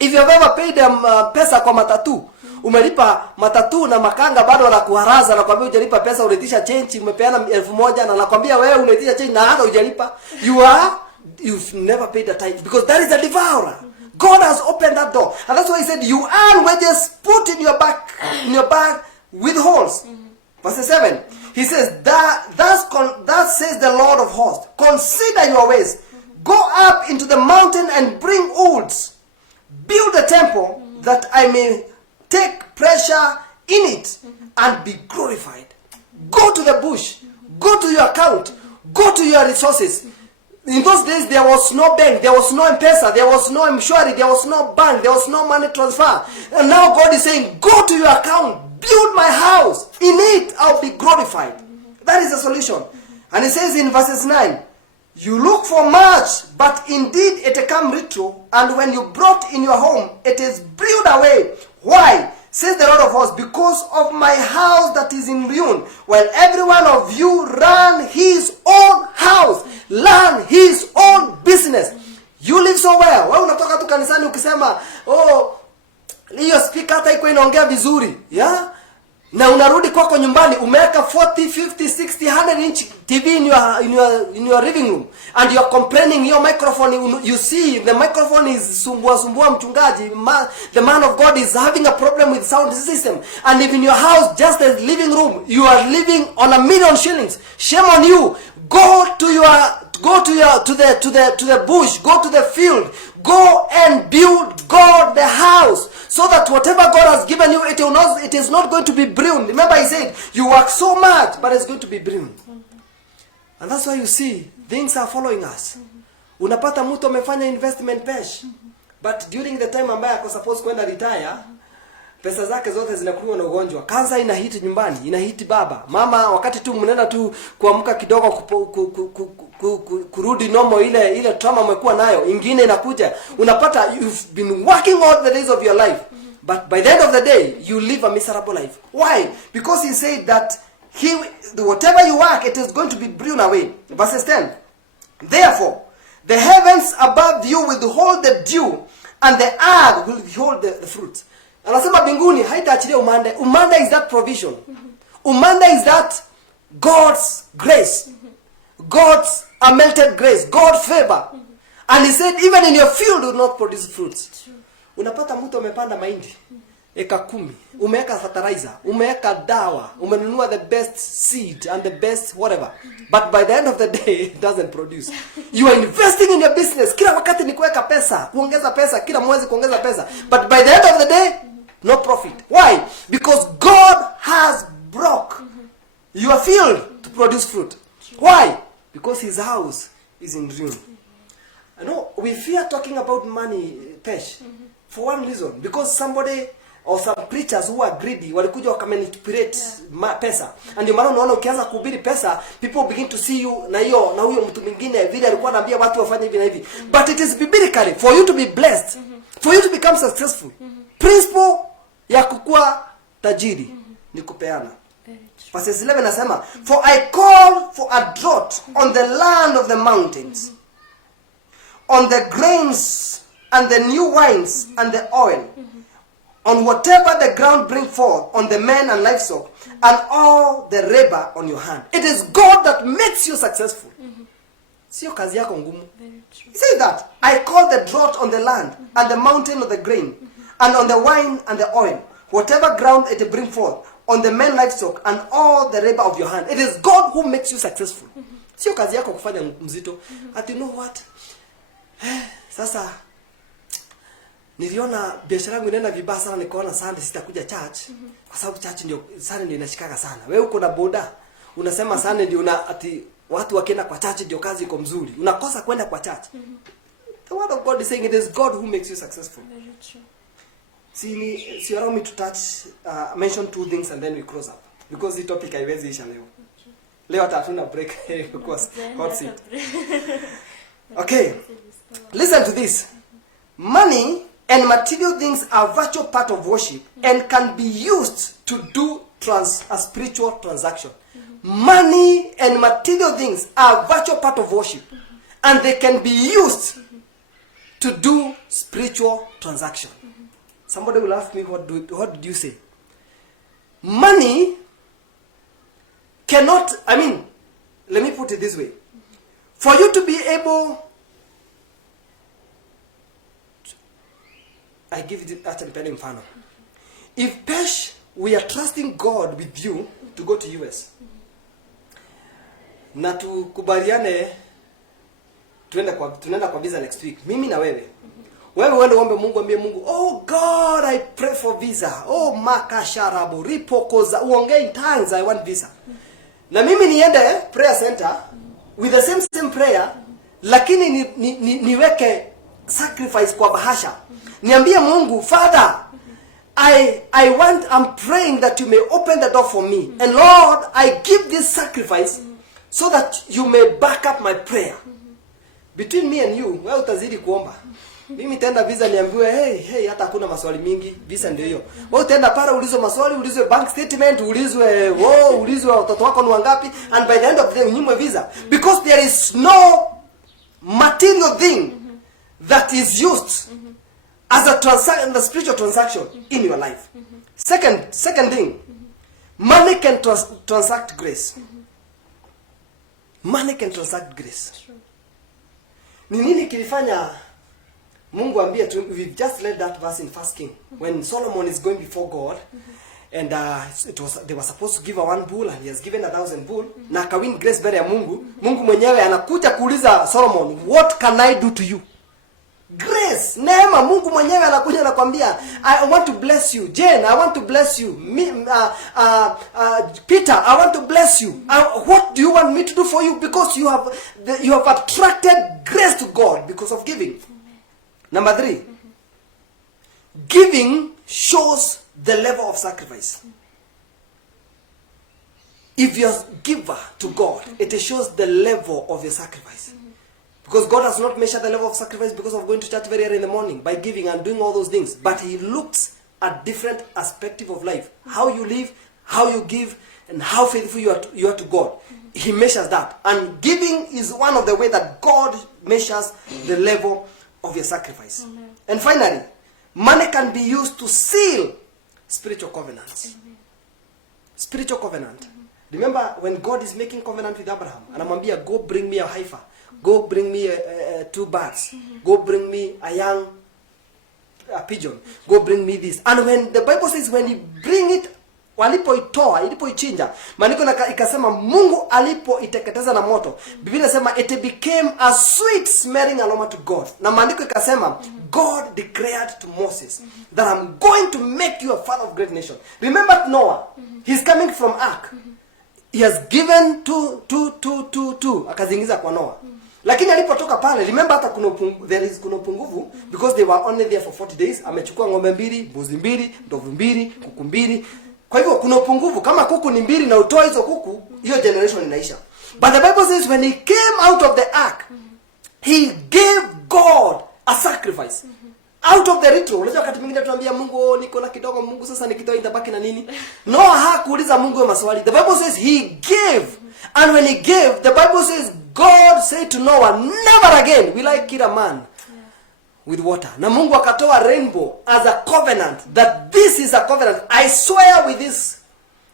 If you have ever paid them pesa kwa matatu, umelipa matatu na makanga bado wanakuharaza na kwambia hujalipa pesa, unaitisha change, umepeana 1000 na nakwambia wewe unaitisha change na hata hujalipa, you've never paid the tithe, because that is a devourer. God has opened that door, and that's why he said you earn wages, put in your bag with holes. Verse 7, he says that says the Lord of hosts, consider your ways, go up into the mountain and bring woods, build a temple that I may take pleasure in it and be glorified. Go to the bush, go to your account, go to your resources. In those days there was no bank, there was no M-Pesa, there was no M-Shwari, there was no bank, there was no money transfer. And now God is saying, go to your account, build my house, in it I'll be glorified. That is the solution. And it says in verses 9, you look for much, but indeed it come little, and when you brought in your home, it is brewed away. Why? Says the Lord of hosts, because of my house that is in ruin, while every one of you run his own house, learn his own business. You live so well. Wewe unatoka tu kanisani ukisema, hiyo speaker hata iko inaongea vizuri, yeah? Na unarudi kwako nyumbani umeweka 40, 50, 60, 100 inch TV in your living room, and you are complaining your microphone, you see the microphone is sumbua mchungaji, the man of God is having a problem with sound system, and if in your house just a living room you are living on $1 million shillings, shame on you. Go to the bush, go to the field, go and build God the house, so that whatever God has given you, it is not going to be ruined. Remember he said, you work so much, but it's going to be ruined. And that's why you see, things are following us. Unapata mtu amefanya investment pesh, but during the time ambaye ako supposed kwenda retire, pesa zake zote zinakuwa na ugonjwa. Kansa inahiti nyumbani, inahiti baba. Mama wakati tu mnaenda tu kuamka kidogo kurudi normal, ile trauma umekuwa nayo, ingine inakuja. Unapata you've been working all the days of your life, but by the end of the day you live a miserable life. Why? Because he said that whatever you work, it is going to be blown away. Verse 10. Therefore, the heavens above you will hold the dew, and the earth will hold the fruit. Anasema mbinguni haitaachilia umande. Umande is that provision. Umande is that God's grace. God's melted grace. God's favor. And he said even in your field will not produce fruits. Unapata mtu amepanda mahindi eka 10, umeweka fertilizer, umeweka dawa, umenunua the best seed and the best whatever, but by the end of the day it doesn't produce. You are investing in your business, kila wakati ni kuweka pesa, kuongeza pesa, kila mwezi kuongeza pesa, but by the end of the day no profit. Why? Because God has broke your field to produce fruit. Why? Because his house is in ruin. I know we fear talking about money, Pesh, for one reason, because somebody or some preachers who are greedy walikuja wakamanipulate pesa. And ndio maana unaona ukianza kuhubiri pesa, people begin to see you na huyo mtu mwingine vile alikuwa anaambia watu wafanye hivi na hivi. But it is biblically for you to be blessed, for you to become successful. Principle ya kukua tajiri ni kupeana. Verse 11 nasema, for I call for a drought on the land of the mountains, on the grains and the new wines and the oil, on whatever the ground bring forth, on the men and livestock, and all the labor on your hand. It is God that makes you successful. Sio kazi yako ngumu. He says that, I call the drought on the land, and the mountain of the grain, and on the wine and the oil, whatever ground it bring forth, on the men livestock, and all the labor of your hand. It is God who makes you successful. Sio kazi yako kufanya mzito. At you know what? Sasa niliona biashara yangu inaenda vibaya sana, nikaona Sunday sitakuja church kwa sababu church ndio Sunday ndio inashikaka sana. Wewe uko na boda, unasema Sunday ndio ati watu wakienda kwa church ndio kazi iko mzuri. Unakosa kwenda kwa church. The word of God is saying it is God who makes you successful. Very true. See, allow me to touch, mention two things and then we close up. Because the topic haiwezi isha leo. Leo hatuna break because hot seat. Okay. Listen to this. Money and material things are virtual part of worship and can be used to do a spiritual transaction. Money and material things are virtual part of worship and they can be used to do spiritual transaction. Somebody will ask me, what did you say? Money cannot, let me put it this way. For you to be able, I give it actually very mfano. If Pesh, we are trusting God with you to go to US. Na tukubaliane tunaenda kwa visa next week. Mimi na wewe. Wewe uende uombe Mungu, ambie Mungu, oh God, I pray for visa. Oh makasharabu ripokoza, uongee in tongues, I want visa. Na mimi niende prayer center with the same prayer, lakini niweke sacrifice kwa bahasha. Niambie Mungu, Father, I'm praying that you may open the door for me. And Lord, I give this sacrifice so that you may back up my prayer. Between me and you, wewe utazidi kuomba. Mimi tenda visa niambiwe, hey, hata hakuna maswali mingi, visa ndio hiyo. Wewe tenda para ulizwe maswali, ulizwe bank statement, ulizwe watoto wako ni wangapi, and by the end of the day unyimwe visa. Because there is no material thing that is used as a spiritual transaction in your life. Second thing, money can transact grace. Money can transact grace. Ni nini kilifanya Mungu ambie tu, we've just read that verse in 1 King when Solomon is going before God and they were supposed to give a one bull and he has given 1,000 bull na akawin grace mbele ya Mungu. Mungu mwenyewe anakuja kuuliza Solomon, what can I do to you? Grace, neema. Mungu mwenyewe anakuja na kwambia, I want to bless you. Jane, I want to bless you. Peter, I want to bless you. What do you want me to do for you? Because you have attracted grace to God because of giving. Number 3, giving shows the level of sacrifice. If you're a giver to God, it shows the level of your sacrifice. Because God has not measured the level of sacrifice because of going to church very early in the morning, by giving and doing all those things. But He looks at different aspects of life. How you live, how you give, and how faithful you are to God. He measures that. And giving is one of the ways that God measures the level of your sacrifice. Amen. And finally, money can be used to seal spiritual covenants. Spiritual covenant. Remember when God is making covenant with Abraham, anamwambia, go bring me a heifer, go bring me 2 birds, go bring me a pigeon, go bring me this. And when the Bible says when he bring it, walipoitoa, ilipoichinja, maandiko ikasema Mungu alipoiteketeza na moto, Biblia inasema it became a sweet smelling aroma to God. Na maandiko ikasema God declared to Moses that I'm going to make you a father of great nation. Remember Noah, he's coming from ark. He has given two akazingiza kwa Noah. Lakini alipotoka pale, remember hata kuna upungufu because they were only there for 40 days. Amechukua ng'ombe 2, mbuzi 2, ndovu 2, kuku 2. Kwa hivyo kuna upungufu. Kama kuku ni 2 na utoa hizo kuku, hiyo generation inaisha. But the Bible says when he came out of the ark, he gave God a sacrifice. Out of the ritual. Unajua wakati mwingine tunaambia Mungu, niko na kidogo, Mungu sasa nikitoa itabaki na nini? No, hakuuliza Mungu maswali. The Bible says he gave. And when he gave, the Bible says God said to Noah, never again will I kill a man with water. Na Mungu akatoa rainbow as a covenant, that this is a covenant. I swear with this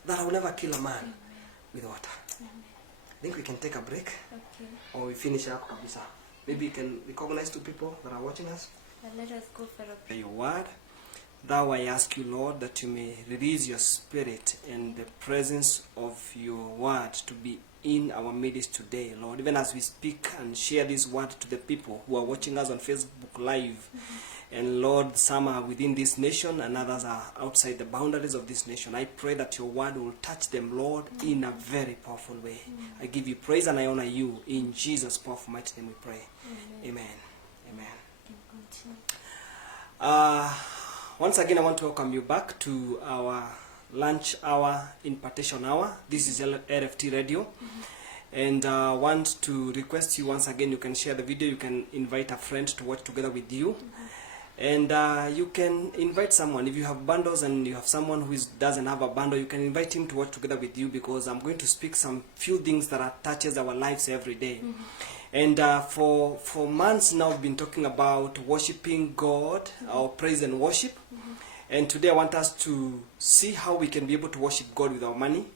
that I will never kill a man with water. I think we can take a break. Okay. Or we finish up kabisa. Maybe you can recognize 2 people that are watching us. Let us go for a prayer. Your word. Thou I ask you, Lord, that you may release your spirit and the presence of your word to be in our midst today, Lord. Even as we speak and share this word to the people who are watching us on Facebook Live. And Lord, some are within this nation and others are outside the boundaries of this nation. I pray that your word will touch them, Lord, in a very powerful way. I give you praise and I honor you. In Jesus' powerful mighty name we pray. Amen. Amen. Once again, I want to welcome you back to our lunch hour impartation hour. This is RFT Radio. And I want to request you once again, you can share the video, you can invite a friend to watch together with you. And you can invite someone. If you have bundles and you have someone who doesn't have a bundle, you can invite him to watch together with you, because I'm going to speak some few things that are touches our lives every day. And for months now, we've been talking about worshiping God, our praise and worship. And today I want us to see how we can be able to worship God with our money.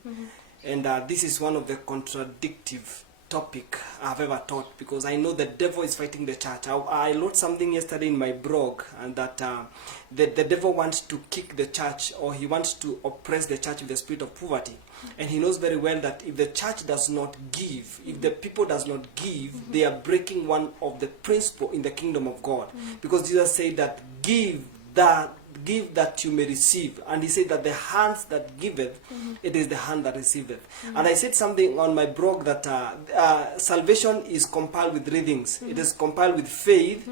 And this is one of the contradictive topic I've ever taught, because I know the devil is fighting the church. I wrote something yesterday in my blog, and that the devil wants to kick the church, or he wants to oppress the church with the spirit of poverty. And he knows very well that if the church does not give, if the people does not give, they are breaking one of the principle in the kingdom of God. Because Jesus said that give that you may receive, and he said that the hands that giveth, it is the hand that receiveth. And I said something on my blog that salvation is compiled with 3 things. It is compiled with faith,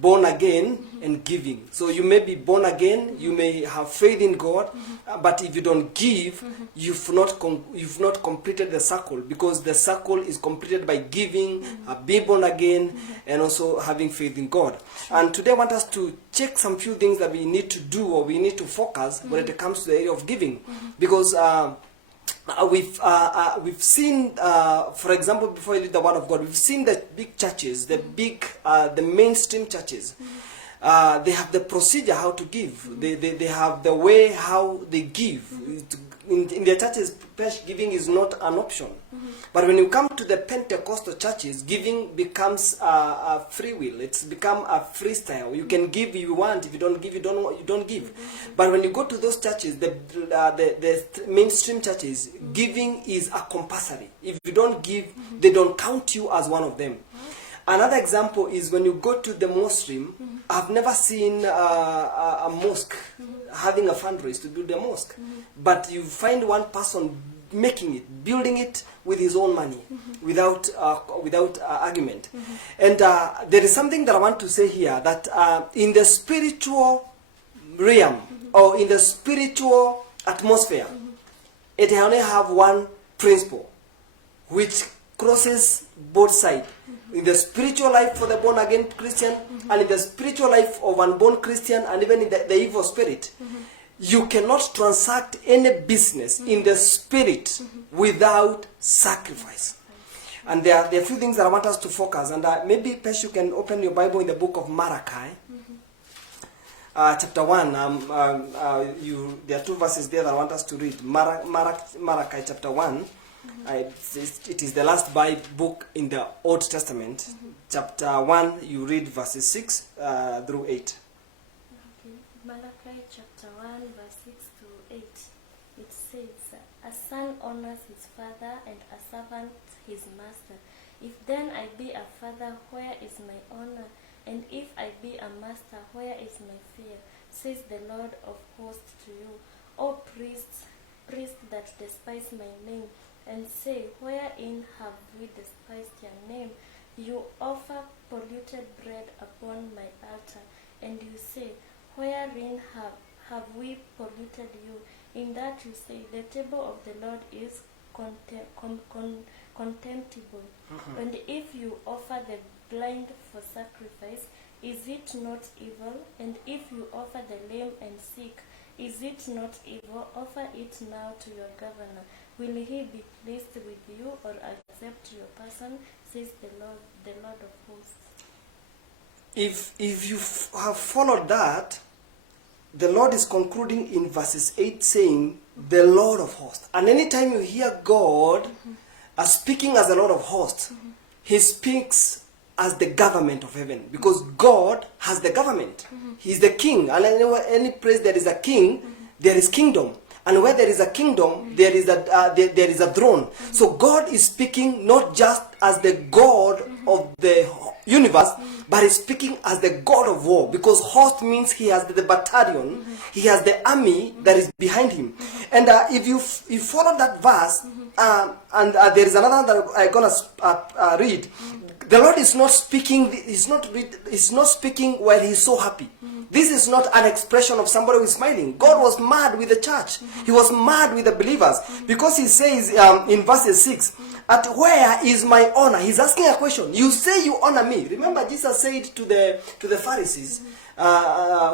born again, and giving. So you may be born again, you may have faith in God, but if you don't give, you've not completed the circle, because the circle is completed by giving, being born again, and also having faith in God. And today I want us to check some few things that we need to do, or we need to focus when it comes to the area of giving, because we've seen, for example, before I read the word of God, we've seen the big churches, the mainstream churches. They have the procedure how to give. They have the way how they give. In their churches, giving is not an option. But when you come to the Pentecostal churches, giving becomes a free will. It's become a freestyle. You can give if you want. If you don't give, you don't give. But when you go to those churches, the mainstream churches, giving is a compulsory. If you don't give, they don't count you as one of them. Another example is when you go to the Muslim. I've never seen a mosque having a fundraise to build a mosque. But you find one person making it, building it with his own money, without argument. And there is something that I want to say here, that in the spiritual realm, or in the spiritual atmosphere, it only have one principle, which crosses both sides. In the spiritual life for the born again Christian, and in the spiritual life of unborn Christian, and even in the evil spirit, you cannot transact any business in the spirit without sacrifice. And there are a few things that I want us to focus. And maybe, Pesh, you can open your Bible in the book of Malachi, chapter 1. There are 2 verses there that I want us to read. Malachi chapter 1. It is the last book in the Old Testament. Chapter 1, you read verses 6 through 8. Okay. Malachi chapter 1, verse 6 to 8. It says, "A son honors his father, and a servant his master. If then I be a father, where is my honor? And if I be a master, where is my fear? Says the Lord of hosts to you, O priests that despise my name, and say, wherein have we despised your name? You offer polluted bread upon my altar, and you say, wherein have we polluted you? In that you say, the table of the Lord is contemptible. And if you offer the blind for sacrifice, is it not evil? And if you offer the lame and sick, is it not evil? Offer it now to your governor. Will he be pleased with you or accept your person, says the Lord of hosts. If you have followed that, the Lord is concluding in verses 8 saying, the Lord of hosts. And anytime you hear God as speaking as the Lord of hosts, he speaks as the government of heaven, because God has the government. He is the king, and any place there is a king, there is kingdom. And where there is a kingdom, there is a throne. So God is speaking not just as the God of the universe, but he's speaking as the God of war, because host means he has the battalion, he has the army that is behind him. And if you follow that verse, and there is another that I'm gonna read. The Lord is not speaking. He's not speaking while he's so happy. This is not an expression of somebody who is smiling. God was mad with the church. He was mad with the believers, because he says in verses 6, "At where is my honor?" He's asking a question. You say you honor me. Remember, Jesus said to the Pharisees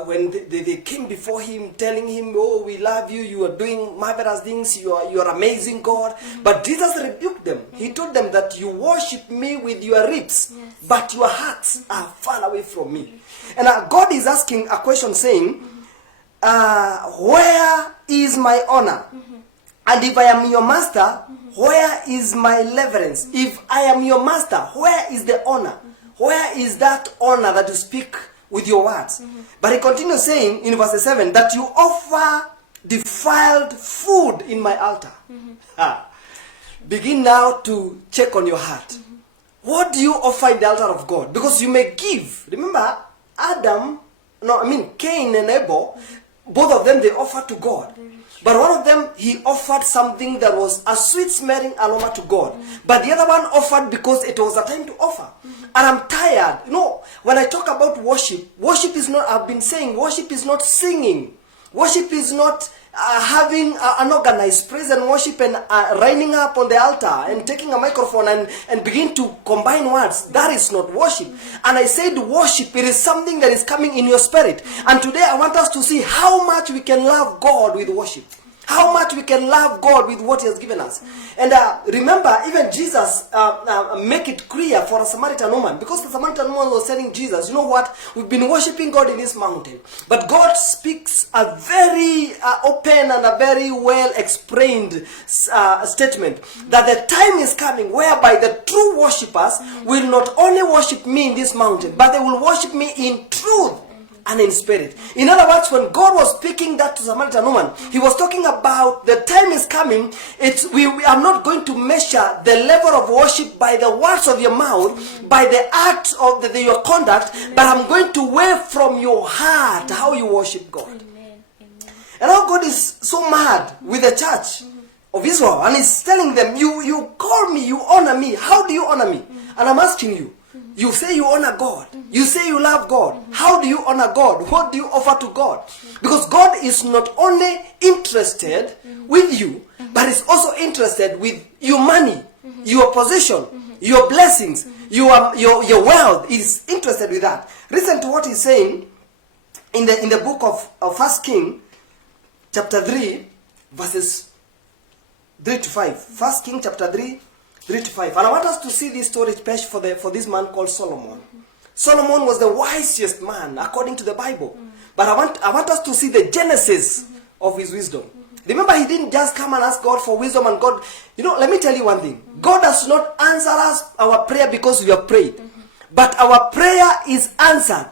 when they came before him, telling him, "Oh, we love you. You are doing marvelous things. You are amazing, God." But Jesus rebuked them. He told them that you worship me with your lips, but your hearts are far away from me. And God is asking a question, saying, "Where is my honor? And if I am your master, where is my reverence? If I am your master, where is the honor? Where is that honor that you speak with your words?" But he continues saying in verse 7 that you offer defiled food in my altar. Begin now to check on your heart. What do you offer in the altar of God? Because you may give. Remember, Cain and Abel, both of them, they offered to God. But one of them, he offered something that was a sweet smelling aroma to God. But the other one offered because it was a time to offer. And I'm tired. When I talk about worship, worship is not, I've been saying, worship is not singing. Worship is not having an organized praise and worship and lining up on the altar and taking a microphone and begin to combine words. That is not worship. And I said worship, it is something that is coming in your spirit. And today I want us to see how much we can love God with worship. How much we can love God with what he has given us. And remember, even Jesus make it clear for a Samaritan woman. Because the Samaritan woman was telling Jesus, you know what? We've been worshiping God in this mountain. But God speaks a very open and a very well explained statement. That the time is coming whereby the true worshippers will not only worship me in this mountain, but they will worship me in truth and in spirit. In other words, when God was speaking that to Samaritan woman, he was talking about the time is coming. We are not going to measure the level of worship by the words of your mouth, by the act of your conduct, but I'm going to weigh from your heart how you worship God. Amen. And now God is so mad with the church of Israel, and he's telling them, you call me, you honor me. How do you honor me? And I'm asking you, you say you honor God. You say you love God. How do you honor God? What do you offer to God? Because God is not only interested with you, but is also interested with your money, your possession, your blessings, your wealth. He's interested with that. Listen to what he's saying in the book of 1 King, chapter 3, verses 3 to 5. 1 King, chapter 3, 3 to 5. And I want us to see this story especially for this man called Solomon. Solomon was the wisest man according to the Bible. But I want us to see the genesis of his wisdom. Remember, he didn't just come and ask God for wisdom, and God, let me tell you one thing. God does not answer us our prayer because we have prayed. But our prayer is answered.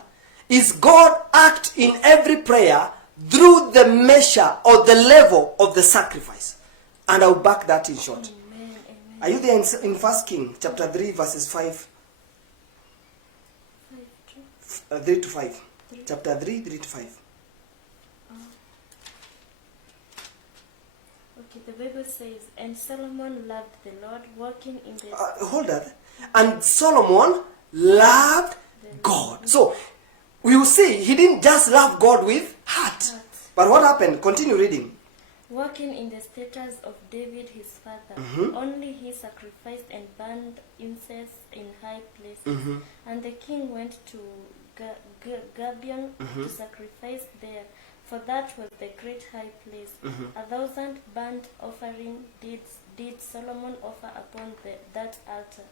Is God act in every prayer through the measure or the level of the sacrifice. And I'll back that in short. Amen. Are you there in 1 King chapter 3 verses 3 to 5? Chapter 3, 3 to 5. Okay. Okay, the Bible says, and Solomon loved the Lord, walking in the... Hold that. And Solomon loved God. So, we will see, he didn't just love God with heart. But what happened? Continue reading. Walking in the statutes of David his father, only he sacrificed and burned incense in high places. And the king went to Gibeon to sacrifice there, for that was the great high place. 1,000 burnt offering did Solomon offer upon that altar.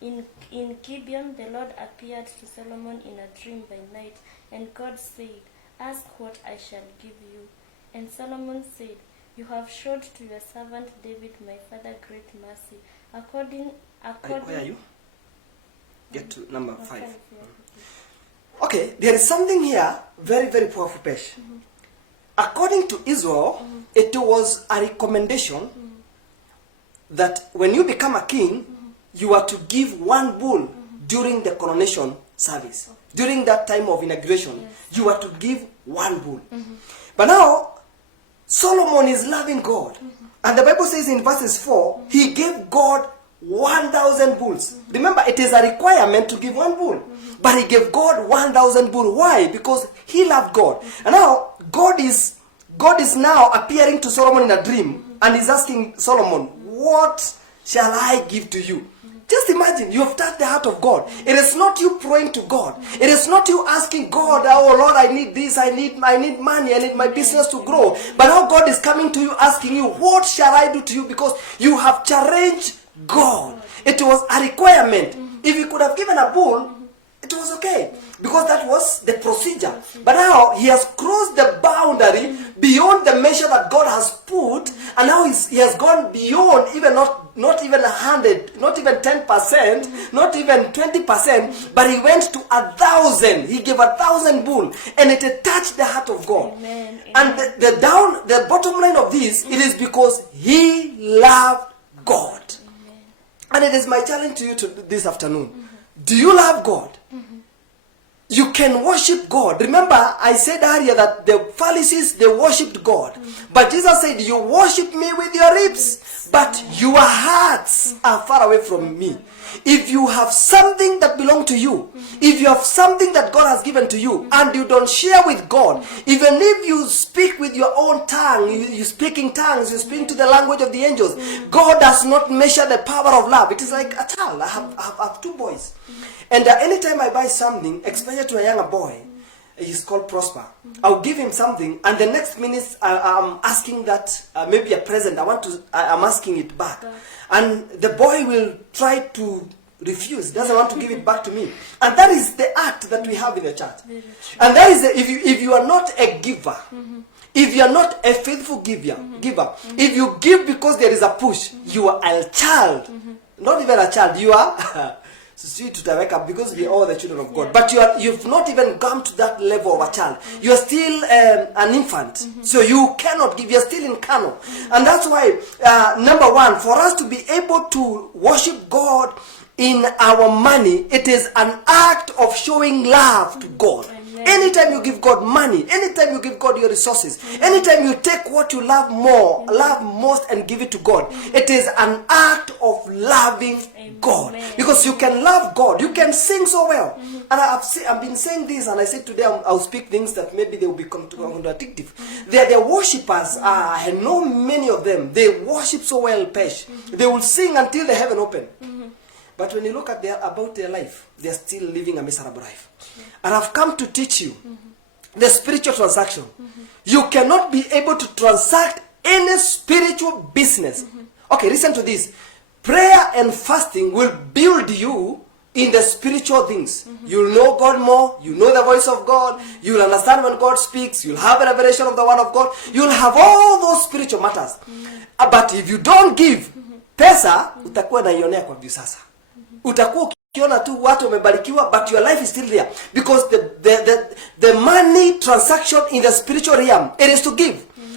In Gibeon the Lord appeared to Solomon in a dream by night, and God said, ask what I shall give you. And Solomon said, you have showed to your servant David my father great mercy. Where are you? Get to number 5. Okay, there is something here very, very powerful, Pesh. According to Israel, it was a recommendation that when you become a king, you are to give one bull during the coronation service. During that time of inauguration, you are to give one bull. But now, Solomon is loving God. And the Bible says in verses 4, he gave God 1,000 bulls. Remember, it is a requirement to give one bull. But he gave God 1,000 bulls. Why? Because he loved God. And now, God is now appearing to Solomon in a dream. And he's asking Solomon, what shall I give to you? Just imagine, you have touched the heart of God. It is not you praying to God. It is not you asking God, oh Lord, I need this, I need money, I need my business to grow. But now God is coming to you, asking you, what shall I do to you? Because you have challenged God. It was a requirement. If you could have given a bull, it was okay. Because that was the procedure. But now he has crossed the boundary beyond the measure that God has put. And now he has gone beyond even not even 100, not even 10%, not even 20%, but he went to 1,000. He gave 1,000 bull, and it touched the heart of God. Amen. And the bottom line of this, it is because he loved God. Amen. And it is my challenge to you this afternoon. Do you love God? You can worship God. Remember, I said earlier that the Pharisees, they worshipped God. But Jesus said, you worship me with your lips, but your hearts are far away from me. If you have something that belongs to you, if you have something that God has given to you, and you don't share with God, even if you speak with your own tongue, you speak in tongues, you speak to the language of the angels, God does not measure the power of love. It is like a child. I have 2 boys. And anytime I buy something, especially to a younger boy, he's called Prosper, I'll give him something, and the next minute I'm asking that maybe a present. I'm asking it back, and the boy will try to refuse. Doesn't want to give it back to me, and that is the act that we have in the church. And that is if you are not a giver. If you are not a faithful giver, if you give because there is a push, you are a child. Not even a child. You are. Because we are all the children of God. But you've not even come to that level of a child. You are still an infant. So you cannot give. You are still in carnal. And that's why, number one, for us to be able to worship God in our money, it is an act of showing love to God. Anytime you give God money, anytime you give God your resources, anytime you take what you love most and give it to God, it is an act of loving God. Because you can love God, you can sing so well. And I've been saying this, and I said today I'll speak things that maybe they will become contradictive. They're worshippers. I know many of them. They worship so well, Pesh. They will sing until the heaven open. But when you look at about their life, they're still living a miserable life. And I've come to teach you the spiritual transaction. You cannot be able to transact any spiritual business. Okay, listen to this. Prayer and fasting will build you in the spiritual things. You'll know God more. You know the voice of God. You'll understand when God speaks. You'll have a revelation of the word of God. You'll have all those spiritual matters. But if you don't give, pesa utakuwa naionea kwa visasa. Utakuwa ukiona tu watu wamebarikiwa, but your life is still there. Because the money transaction in the spiritual realm, it is to give.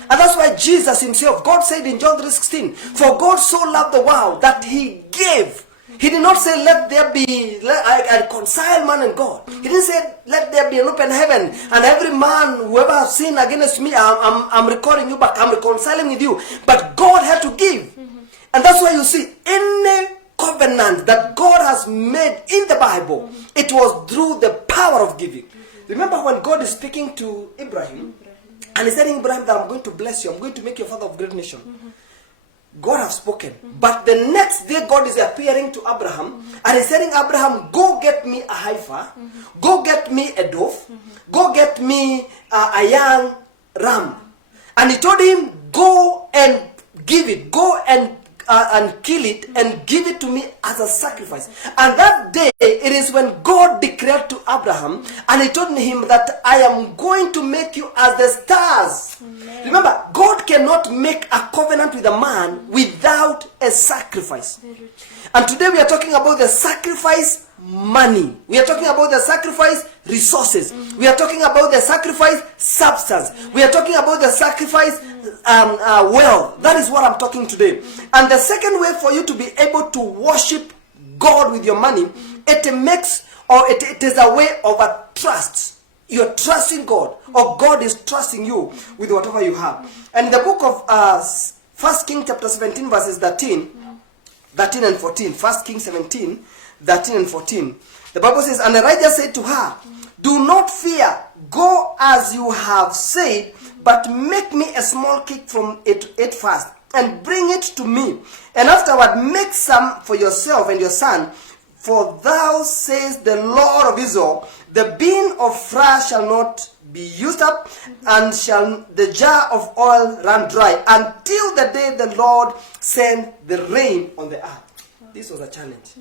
And that's why Jesus himself, God said in John 3:16, for God so loved the world that he gave He did not say, let there be, I reconcile man and God. He didn't say, let there be an open heaven, and every man, whoever has sinned against me, I'm recording you back, I'm reconciling with you. But God had to give. And that's why you see, any covenant that God has made in the Bible, it was through the power of giving. Remember when God is speaking to Abraham, and he's telling Abraham that I'm going to bless you, I'm going to make you a father of great nation. God has spoken. But the next day God is appearing to Abraham, and he's telling Abraham, go get me a heifer, go get me a dove, go get me a young ram. And he told him, go and give it, go and kill it and give it to me as a sacrifice. And that day, it is when God declared to Abraham, and he told him that I am going to make you as the stars. Amen. Remember, God cannot make a covenant with a man without a sacrifice. And today we are talking about the sacrifice money. We are talking about the sacrifice resources. We are talking about the sacrifice substance. We are talking about the sacrifice wealth. That is what I'm talking today. And the second way for you to be able to worship God with your money, it makes, or it is a way of a trust. You're trusting God, or God is trusting you with whatever you have. And in the book of 1 Kings chapter 17 verses 13 and 14, 1 Kings 17, 13 and 14, the Bible says, and Elijah said to her, do not fear, go as you have said, but make me a small cake from it first, and bring it to me. And afterward make some for yourself and your son. For thou sayest the Lord of Israel, the bin of flour shall not be used up, and shall the jar of oil run dry, until the day the Lord send the rain on the earth. This was a challenge.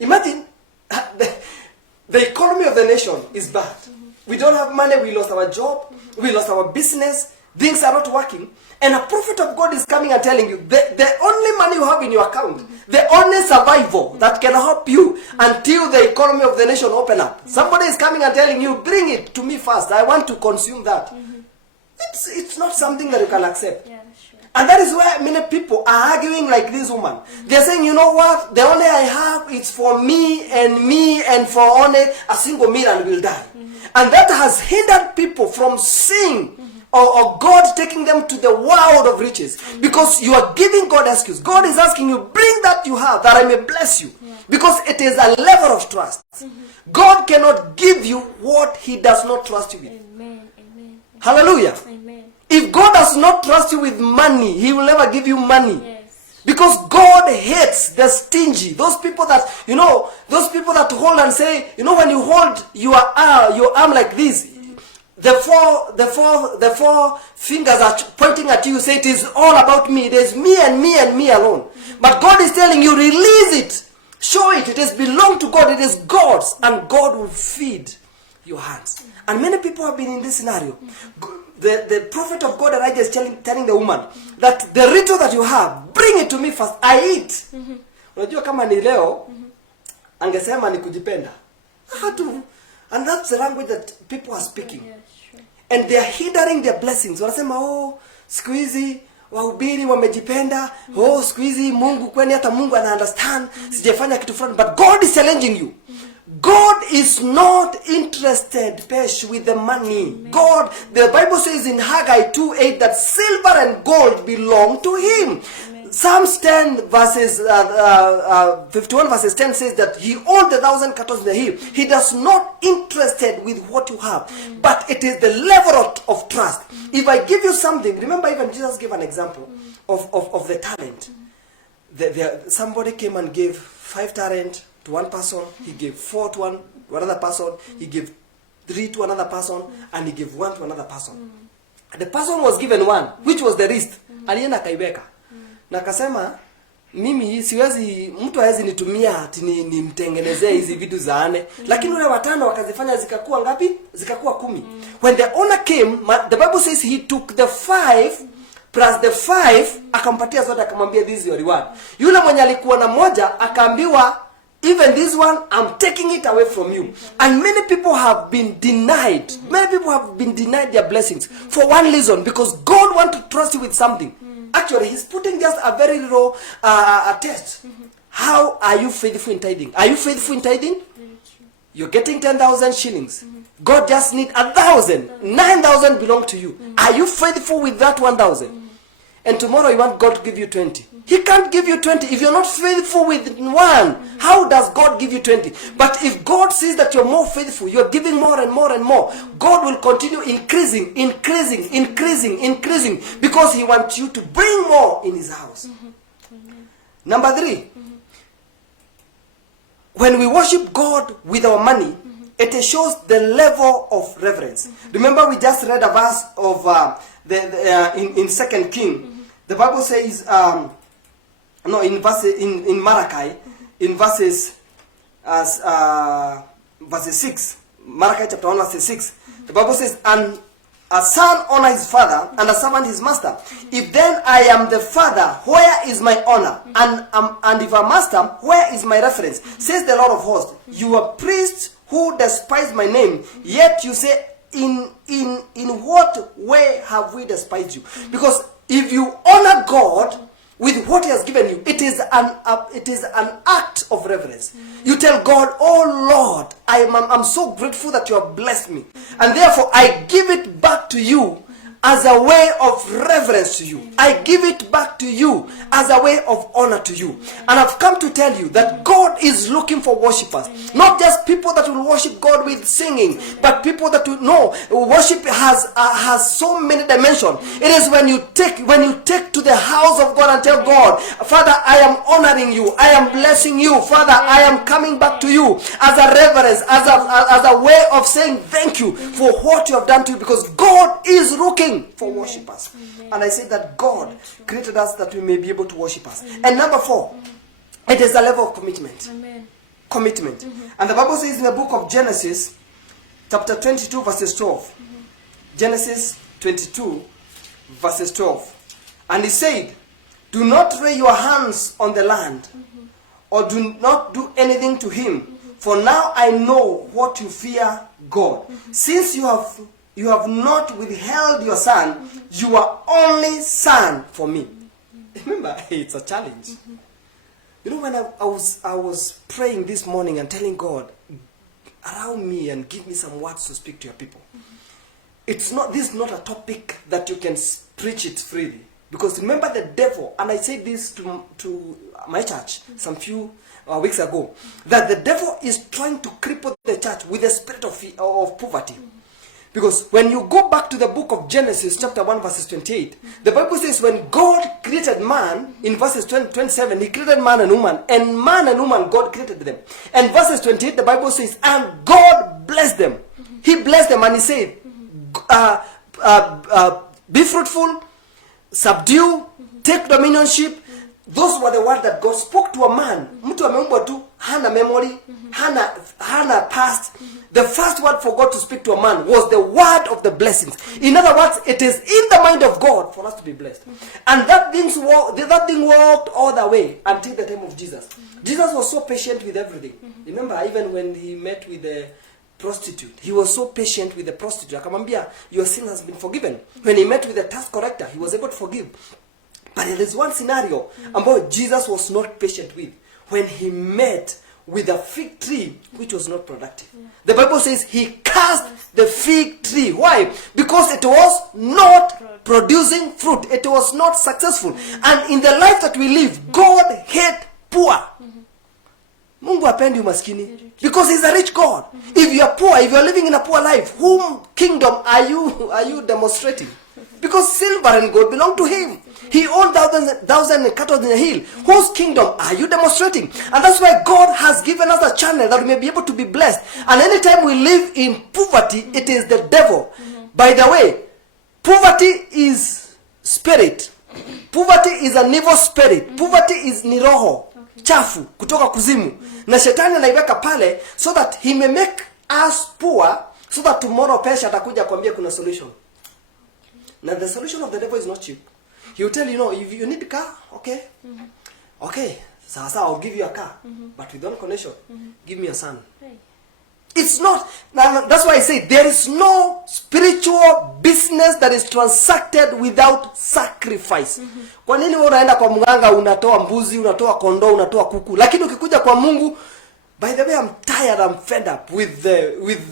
Imagine, the economy of the nation is bad. We don't have money, we lost our job, we lost our business, things are not working. And a prophet of God is coming and telling you, the only money you have in your account, the only survival that can help you until the economy of the nation open up. Somebody is coming and telling you, bring it to me first, I want to consume that. It's not something that you can accept. Yeah, sure. And that is why many people are arguing like this woman. They're saying, you know what, the only I have is for me, and for only a single meal and will die. And that has hindered people from seeing or God taking them to the world of riches, because you are giving God excuse. God is asking you, bring that you have, that I may bless you, because it is a level of trust. God cannot give you what he does not trust you with. Amen. Amen. Hallelujah. Amen. If God does not trust you with money, he will never give you money. Yes. Because God hates the stingy. Those people that, those people that hold and say, when you hold your arm like this, the four fingers are pointing at you, say it is all about me. It is me and me and me alone. But God is telling you, release it. Show it. It is belong to God. It is God's. And God will feed your hands. And many people have been in this scenario. The prophet of God, Elijah, is telling the woman that the little that you have, bring it to me first. I eat. Unajua kama ni leo, angesema ni kujipenda. And that's the language that people are speaking. Yeah, sure. And they are hindering their blessings. Wanasema, siku hizi wahubiri wamejipenda. Siku hizi Mungu, kwani hata Mungu ana understand. Sijafanya kitu fulani. But God is challenging you. God is not interested, with the money. Amen. God, the Bible says in Haggai 2:8 that silver and gold belong to him. Amen. Psalms 10 verses 51 verses 10 says that he owned 1,000 cattle in the hill. He does not interested with what you have, but it is the level of trust. If I give you something, remember even Jesus gave an example of the talent. Somebody came and gave 5 talent to one person, he gave 4 to another person, he gave 3 to another person, and he gave 1 to another person. The person was given 1, which was the least. Alienda kaiweka. Na akasema, mimi siwezi, mtu hawezi nitumia ati nimtengenezee hizi vitu za 4. Lakini wale 5 wakazifanya zikakuwa ngapi? Zikakuwa 10. When the owner came, the Bible says he took the 5 plus the 5, akampatia zote, akamwambia this is your reward. Yule mwenye alikuwa na moja akaambiwa, even this one, I'm taking it away from you. And many people have been denied. Many people have been denied their blessings for one reason, because God wants to trust you with something. Actually, he's putting just a very low test. How are you faithful in tithing? Are you faithful in tithing? Very true. You're getting 10,000 shillings. God just need 1,000. 9,000 belong to you. Are you faithful with that 1,000? And tomorrow you want God to give you 20. He can't give you 20 if you're not faithful with one. How does God give you 20? But if God sees that you're more faithful, you're giving more and more and more, God will continue increasing, because He wants you to bring more in His house. Number 3, when we worship God with our money, it shows the level of reverence. Remember, we just read a verse of in 2 King. The Bible says, in Malachi, in verses 6, Malachi chapter 1 verse 6, the Bible says, and a son honor his father, and a servant his master. If then I am the father, where is my honor? And if a master, where is my reference? Says the Lord of hosts, you are priests who despise my name, yet you say, in what way have we despised you? Because if you honor God with what He has given you, it is an act of reverence. You tell God, oh Lord, I'm so grateful that you have blessed me, and therefore I give it back to you as a way of reverence to you. I give it back to you as a way of honor to you. And I've come to tell you that God is looking for worshippers. Not just people that will worship God with singing, but people that will know worship has so many dimensions. It is when you take to the house of God and tell God, Father, I am honoring you. I am blessing you. Father, I am coming back to you as a reverence, as a way of saying thank you for what you have done to you, because God is looking for worshippers. And I say that God created us that we may be able to worship us. And number 4, it is a level of commitment. Commitment. And the Bible says in the book of Genesis, chapter 22, verses 12. Genesis 22, verses 12. And He said, do not lay your hands on the land, or do not do anything to him, for now I know what you fear God. Since you have not withheld your son, your only son for me. Remember, it's a challenge. You know, when I was praying this morning and telling God, allow me and give me some words to speak to your people. This is not a topic that you can preach it freely. Because remember the devil, and I said this to my church some few weeks ago, that the devil is trying to cripple the church with the spirit of poverty. Because when you go back to the book of Genesis chapter 1 verses 28, the Bible says when God created man, in verses 27, He created man and woman God created them. And verses 28, the Bible says, and God blessed them. He blessed them and He said, be fruitful, subdue, take dominionship. Those were the words that God spoke to a man. Mtu ameumbwa tu, hana memory, hana past. The first word for God to speak to a man was the word of the blessings. In other words, it is in the mind of God for us to be blessed. And that thing walked all the way until the time of Jesus. Jesus was so patient with everything. Remember, even when He met with the prostitute, He was so patient with the prostitute. Akamwambia, your sin has been forgiven. When He met with the tax collector, He was able to forgive. But there is one scenario about Jesus was not patient with, when He met with a fig tree which was not productive. The Bible says He cursed the fig tree. Why? Because it was not producing fruit. It was not successful. And in the life that we live, God hate poor. Mungu hapendi umaskini, because He's a rich God. If you are poor, if you are living in a poor life, whom kingdom are you demonstrating? Because silver and gold belong to Him. He owned thousand cattle in a hill. Whose kingdom are you demonstrating? And that's why God has given us a channel that we may be able to be blessed. And anytime we live in poverty, it is the devil. By the way, poverty is spirit. Poverty is an evil spirit. Poverty is ni roho chafu kutoka kuzimu. Na shetani anaiweka pale so that he may make us poor, so that tomorrow pesha atakuja kuambia kuna solution. Now the solution of the devil is not cheap. He will tell you, if you need a car, okay. Okay, so I'll give you a car. But with one condition, give me a son. It's not. Now, that's why I say there is no spiritual business that is transacted without sacrifice. Kwa nini wewe unaenda kwa mganga unatoa mbuzi, unatoa kondoo, unatoa kuku, lakini ukikuja kwa Mungu, by the way, I'm tired, I'm fed up with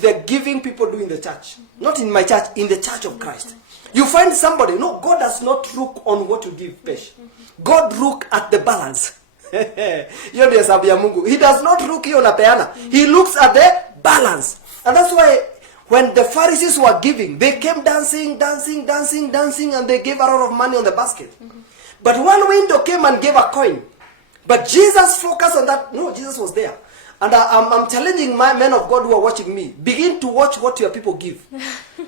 the giving people do in the church. Not in my church, in the church of Christ. You find somebody, no, God does not look on what you give, Pesh. God look at the balance. Hiyo ndio hesabu ya Mungu. He does not look hiyo unapeana. He looks at the balance. And that's why when the Pharisees were giving, they came dancing, and they gave a lot of money on the basket. But one window came and gave a coin. But Jesus focused on that. No, Jesus was there. And I'm challenging my men of God who are watching me. Begin to watch what your people give.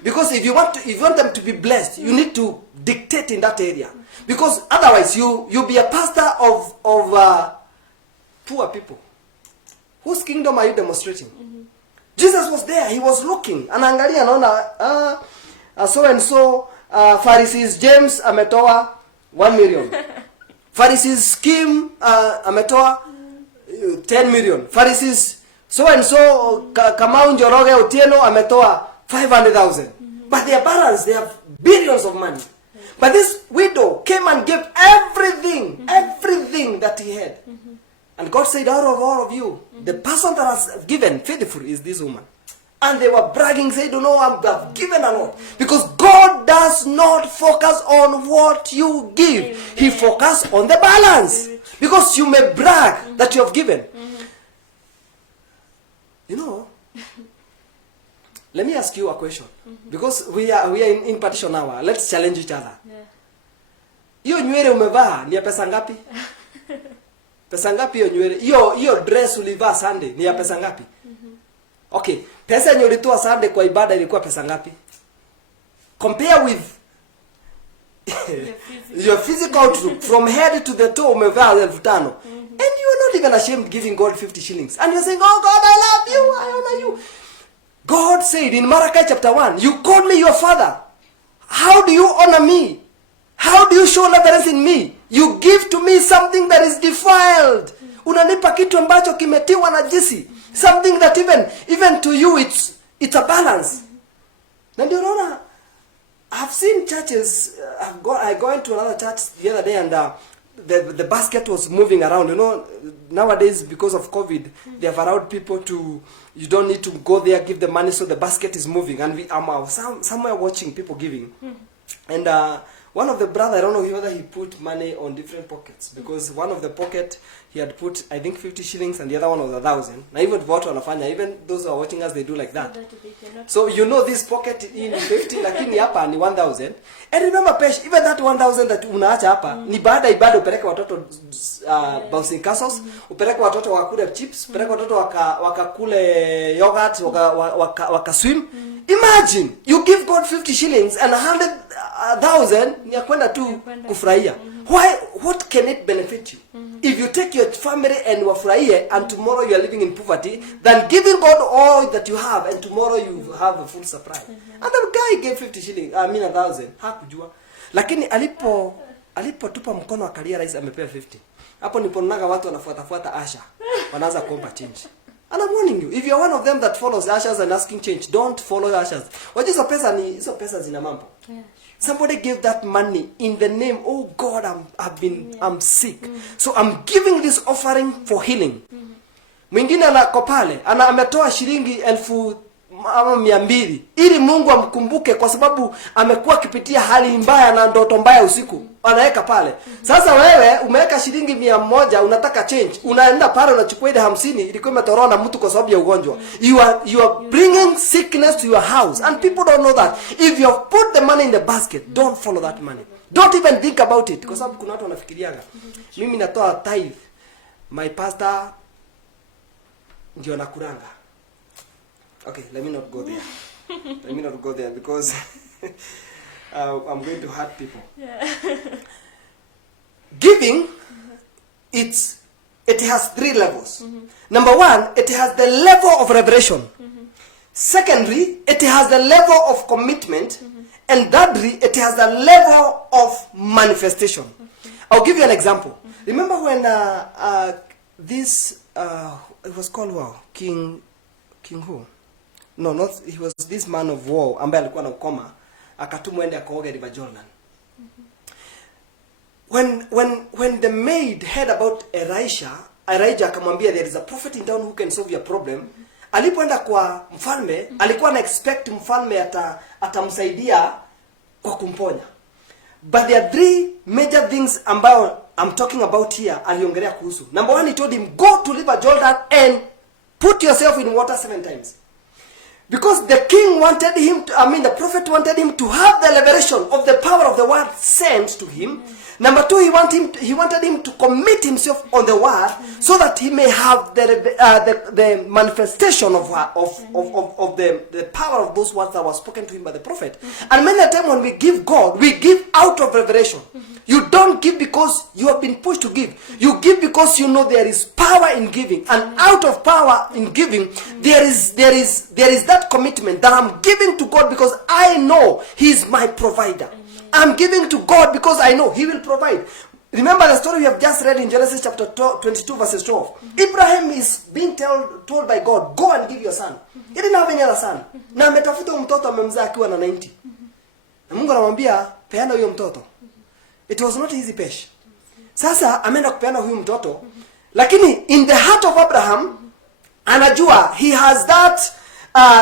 Because if you want them to be blessed, you need to dictate in that area. Because otherwise, you'll be a pastor of poor people. Whose kingdom are you demonstrating? Jesus was there. He was looking. Anaangalia anaona so and so Pharisees James ametoa 1 million. Pharisees Kim ametoa 10 million. Pharisees so and so Kamau Njoroge Otieno ametoa 500,000. But they are balanced. They have billions of money. But this widow came and gave everything that he had. And God said, out of all of you, the person that has given faithful is this woman. And they were bragging, saying, no, I've given a lot. Because God does not focus on what you give. Amen. He focuses on the balance. Because you may brag that you have given. You know, let me ask you a question. Because we are in partition hour. Let's challenge each other. Hiyo nywele umevaa ni ya pesa ngapi? Pesa ngapi hiyo nywele? Hiyo dress ulivaa Sunday ni ya pesa ngapi? Okay, pesa yenye ulitoa Sunday kwa ibada ilikuwa pesa ngapi? Compare with your physical outlook from head to the toe umevaa 5,000. And you are not even ashamed giving God 50 shillings. And you're saying, oh God, I love you, I honor you. God said in Malachi chapter 1, you called me your father. How do you honor me? How do you show reverence in me? You give to me something that is defiled. Unanipa kitu ambacho kimetiwa najisi. Something that even to you it's a balance. Na ndio unaona, I've seen churches, I go into another church the other day and the basket was moving around. You know, nowadays because of COVID, they have allowed people to, you don't need to go there, give the money, so the basket is moving. And I'm somewhere watching people giving. And one of the brothers, I don't know whether he put money on different pockets. Because one of the pocket, he had put, I think, 50 shillings and the other one was 1,000. Now even even those who are watching us, they do like that. So you know this pocket in 50, lakini hapa ni 1,000. And remember, Pesh, even that 1,000 that unaacha hapa, ni baada ibada upeleke watoto bouncing castles, upeleke watoto wakule chips, upeleke watoto wakakule yogurt, wakaswim. Imagine, you give God 50 shillings and 100,000 ni ya kwenda tu kufurahia. What can it benefit you? If you take your family and wafurahie and tomorrow you are living in poverty, than giving God all that you have and tomorrow you have a full supply. And the guy gave 50 shillings, 1,000. Hakujua. Lakini alipotupa mkono akalia rais amepea 50. Hapo niponaga watu wanafuata Asha. Wanaanza kuomba change. And I'm warning you, if you're one of them that follows ushers and asking change, don't follow ushers. Hizo pesa zina mambo. Yeah. Somebody gave that money in the name, oh God, I'm sick. So I'm giving this offering for healing. Mwingine anako pale, ametoa shilingi 1,200 ili Mungu amkumbuke kwa sababu amekuwa akipitia hali mbaya na ndoto mbaya usiku. Anaweka pale. Sasa wewe umeweka shilingi 100 unataka change. Unaenda pale unachukua ile 50 ilikuwa imetorona na mtu kwa sababu ya ugonjwa. You are bringing sickness to your house and people don't know that. If you have put the money in the basket, don't follow that money. Don't even think about it kwa sababu kuna watu wanafikirianga. Mimi natoa tithe. My pastor ndio nakuranga. Okay, let me not go there because I'm going to hurt people. Yeah. Giving, it has 3 levels. Number 1, it has the level of revelation. Secondly, it has the level of commitment. And thirdly, it has the level of manifestation. I'll give you an example. Remember when it was called King who? no, not, he was this man of war ambaye alikuwa na ukoma, akatumwa ende akaoge River Jordan. When the maid heard about Elijah akamwambia there is a prophet in town who can solve your problem. Alipoenda kwa mfalme, alikuwa na expect mfalme atamsaidia kwa kumponya. But there are 3 major things ambayo I'm talking about here aliongelea kuhusu. Number 1, he told him, go to River Jordan and put yourself in water 7 times. Because the king wanted him to, the prophet wanted him to have the revelation of the power of the word sent to him. Number 2, he wanted him to commit himself on the word so that he may have the manifestation of the power of those words that were spoken to him by the prophet. And many a time when we give God, we give out of revelation. You don't give because you have been pushed to give. You give because you know there is power in giving. And out of power in giving, there is that commitment that I'm giving to God because I know He is my provider. I'm giving to God because I know He will provide. Remember the story we have just read in Genesis chapter 22 verses 12. Abraham is being told by God, go and give your son. He didn't have any other son. Na ametafuta mtoto amemzaa akiwa na 90. Na Mungu anamwambia peana huyo mtoto. It was not easy pesh. Sasa ameenda kupeana huyu mtoto. Lakini in the heart of Abraham, anajua he has that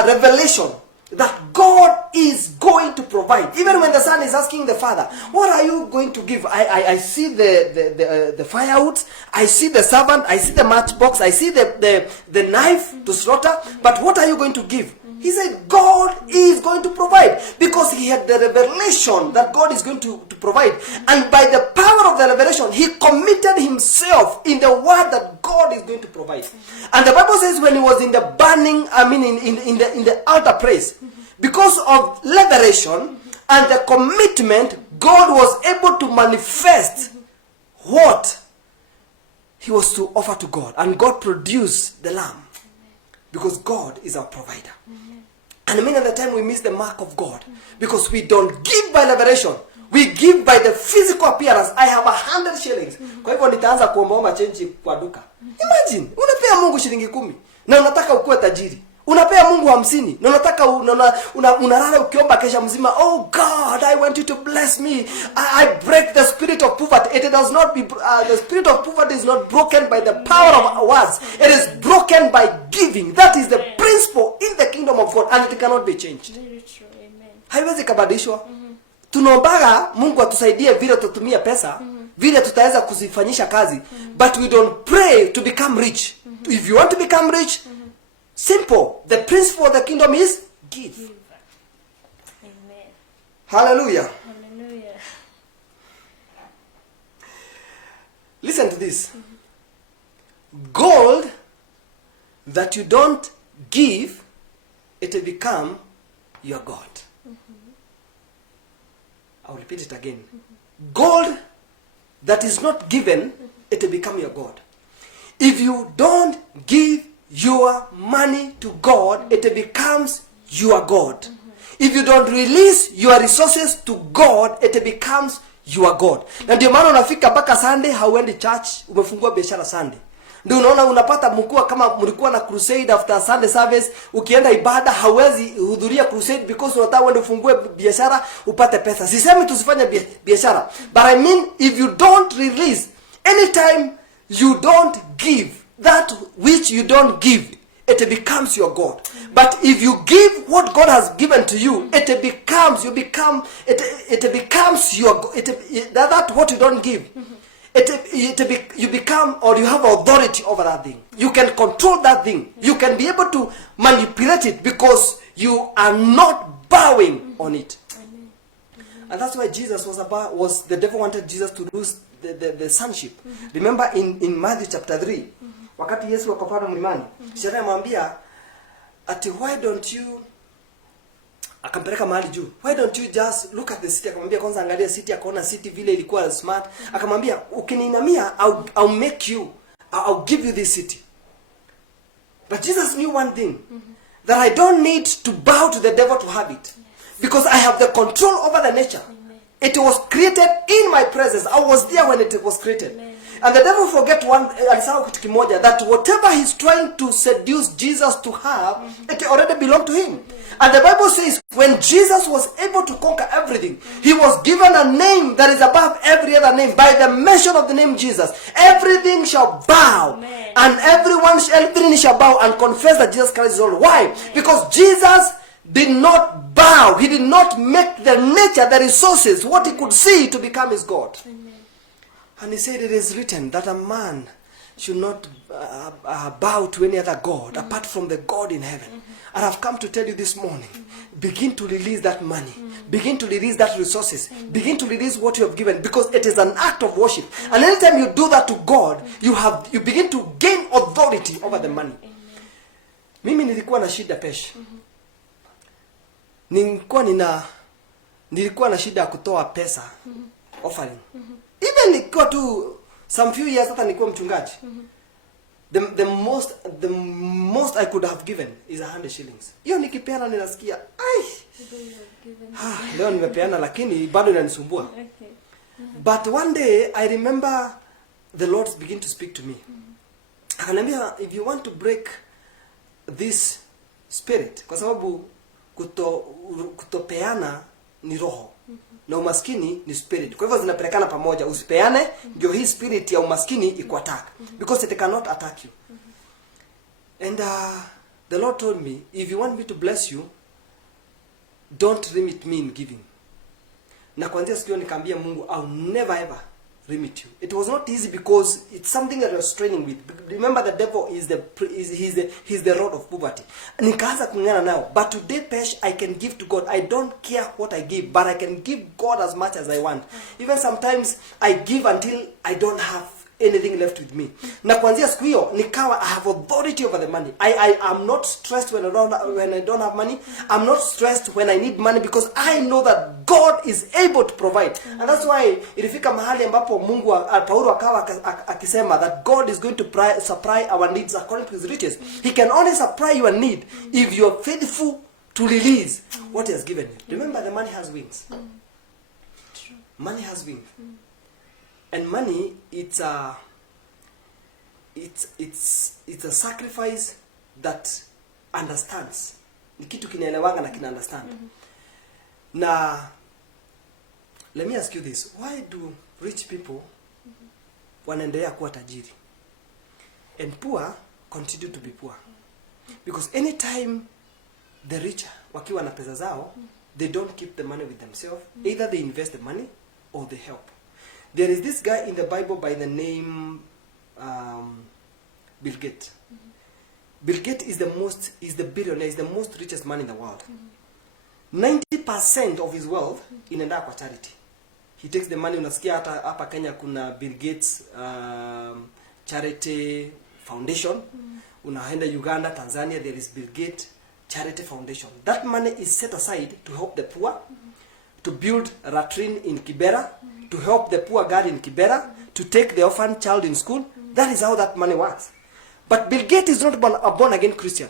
revelation that God is going to provide. Even when the son is asking the father, what are you going to give? I see the firewood, I see the servant, I see the matchbox, I see the knife to slaughter, but what are you going to give? He said, God is going to provide. Because he had the revelation that God is going to provide. And by the power of the revelation, he committed himself in the word that God is going to provide. And the Bible says when he was in the burning, in the altar place, because of liberation and the commitment, God was able to manifest what he was to offer to God. And God produced the lamb. Because God is our provider. And many of the time we miss the mark of God. Because we don't give by liberation. We give by the physical appearance. I have 100 shillings. Kwa hivyo nitaanza kuombaomba change kwa duka. Imagine, unapea Mungu shilingi 10. Na unataka ukue tajiri. Unapea Mungu 50. Na unataka unalala ukiomba kesha mzima. Oh God, I want you to bless me. I break the spirit of poverty. It does not be, the spirit of poverty is not broken by the power of words. It is broken by giving. That is the principle in the kingdom of God. And it cannot be changed. Very true. Amen. Haiwezi kabadilishwa. Tunaombaga Mungu atusaidie vile tutumia pesa, vile tutaweza kuzifanyisha kazi, but we don't pray to become rich. If you want to become rich, simple. The principle of the kingdom is give. Amen. Hallelujah. Hallelujah. Listen to this. Gold that you don't give, it will become your God. I'll repeat it again. Gold that is not given, it will become your God. If you don't give your money to God, it becomes your God. If you don't release your resources to God, it becomes your God. Na ndio maana unafika mpaka Sunday hauendi church, umefungua biashara Sunday. Ndio unaona unapata mkuu kama mlikuwa na crusade after Sunday service, ukienda ibada hauwezi hudhuria crusade because unataka uende ufungue biashara upate pesa. Sisemi tusifanye biashara, but I mean if you don't release, anytime you don't give that which you don't give, it becomes your God. But if you give what God has given to you, it becomes your that what you don't give. You become, or you have authority over that thing. You can control that thing. You can be able to manipulate it because you are not bowing on it. And that's why Jesus the devil wanted Jesus to lose the sonship. Remember in Matthew chapter 3, wakati Yesu akapanda mlimani, Shetani amwambia ati why don't you, akampeleka mahali juu, why don't you just look at the city? Akamwambia kwanza angalia city, akaona city vile ilikuwa smart. Akamwambia ukiniinamia I'll make you, I'll give you this city. But Jesus knew one thing, that I don't need to bow to the devil to have it, because I have the control over the nature. It was created in my presence. I was there when it was created. And the devil forget one, alisahau kitu kimoja, that whatever he's trying to seduce Jesus to have, it already belonged to him. And the Bible says, when Jesus was able to conquer everything, he was given a name that is above every other name. By the mention of the name Jesus, everything shall bow. Amen. And everything shall bow and confess that Jesus Christ is Lord. Why? Amen. Because Jesus did not bow. He did not make the nature, the resources, what he could see to become his God. Amen. And he said, it is written that a man should not bow to any other God apart from the God in heaven. And I've come to tell you this morning, begin to release that money. Begin to release that resources. Begin to release what you have given, because it is an act of worship. And anytime you do that to God, you begin to gain authority over the money. Mimi nilikuwa na shida pesha. Nilikuwa na shida ya kutoa pesa offering. Even nilikuwa tu some few years hata nilikuwa mchungaji. The most I could have given is 100 shillings. Hiyo nikipeana ninasikia ai. Leo nimepeana lakini bado inanisumbua. Okay. But one day I remember the Lord begin to speak to me. Akaniambia, if you want to break this spirit, kwa sababu kutopeana ni roho na umaskini ni spirit. Kwa hivyo zinapelekana pamoja. Usipeane ndio hii spirit ya umaskini ikuattack, because it cannot attack you. And the Lord told me, if you want me to bless you, don't limit me in giving. Na kuanzia siku nikamwambia Mungu, I'll never ever limit you. It was not easy because it's something that I was training with. Remember, the devil is he's the rod of poverty. Nikaanza kungana now. But today, Pesh, I can give to God. I don't care what I give, but I can give God as much as I want. Even sometimes I give until I don't have anything left with me. Na kuanzia siku hiyo nikawa I have authority over the money. I am not stressed when I don't have money. I'm not stressed when I need money, because I know that God is able to provide. And that's why ilifika mahali ambapo Mungu Paulo akawa akisema that God is going to supply our needs according to his riches. He can only supply your need if you are faithful to release what he has given you. Remember, the money has wings. Money has wings. And money, it's a sacrifice that understands. Ni kitu kinaelewanga na kina understand. Na let me ask you this, why do rich people wanaendelea kuwa tajiri and poor continue to be poor? Because anytime the rich wakiwa na pesa zao, they don't keep the money with themselves. Either they invest the money or they help. There is this guy in the Bible by the name Bill Gates. Bill Gates is the billionaire, is the most richest man in the world. 90% of his wealth inaenda kwa charity. He takes the money. Unasikia hapa Kenya kuna Bill Gates Charity Foundation. Unaenda Uganda, Tanzania, there is Bill Gates Charity Foundation. That money is set aside to help the poor, to build a latrine in Kibera, to help the poor girl in Kibera, to take the orphan child in school. That is how that money works. But Bill Gates is not a born-again Christian.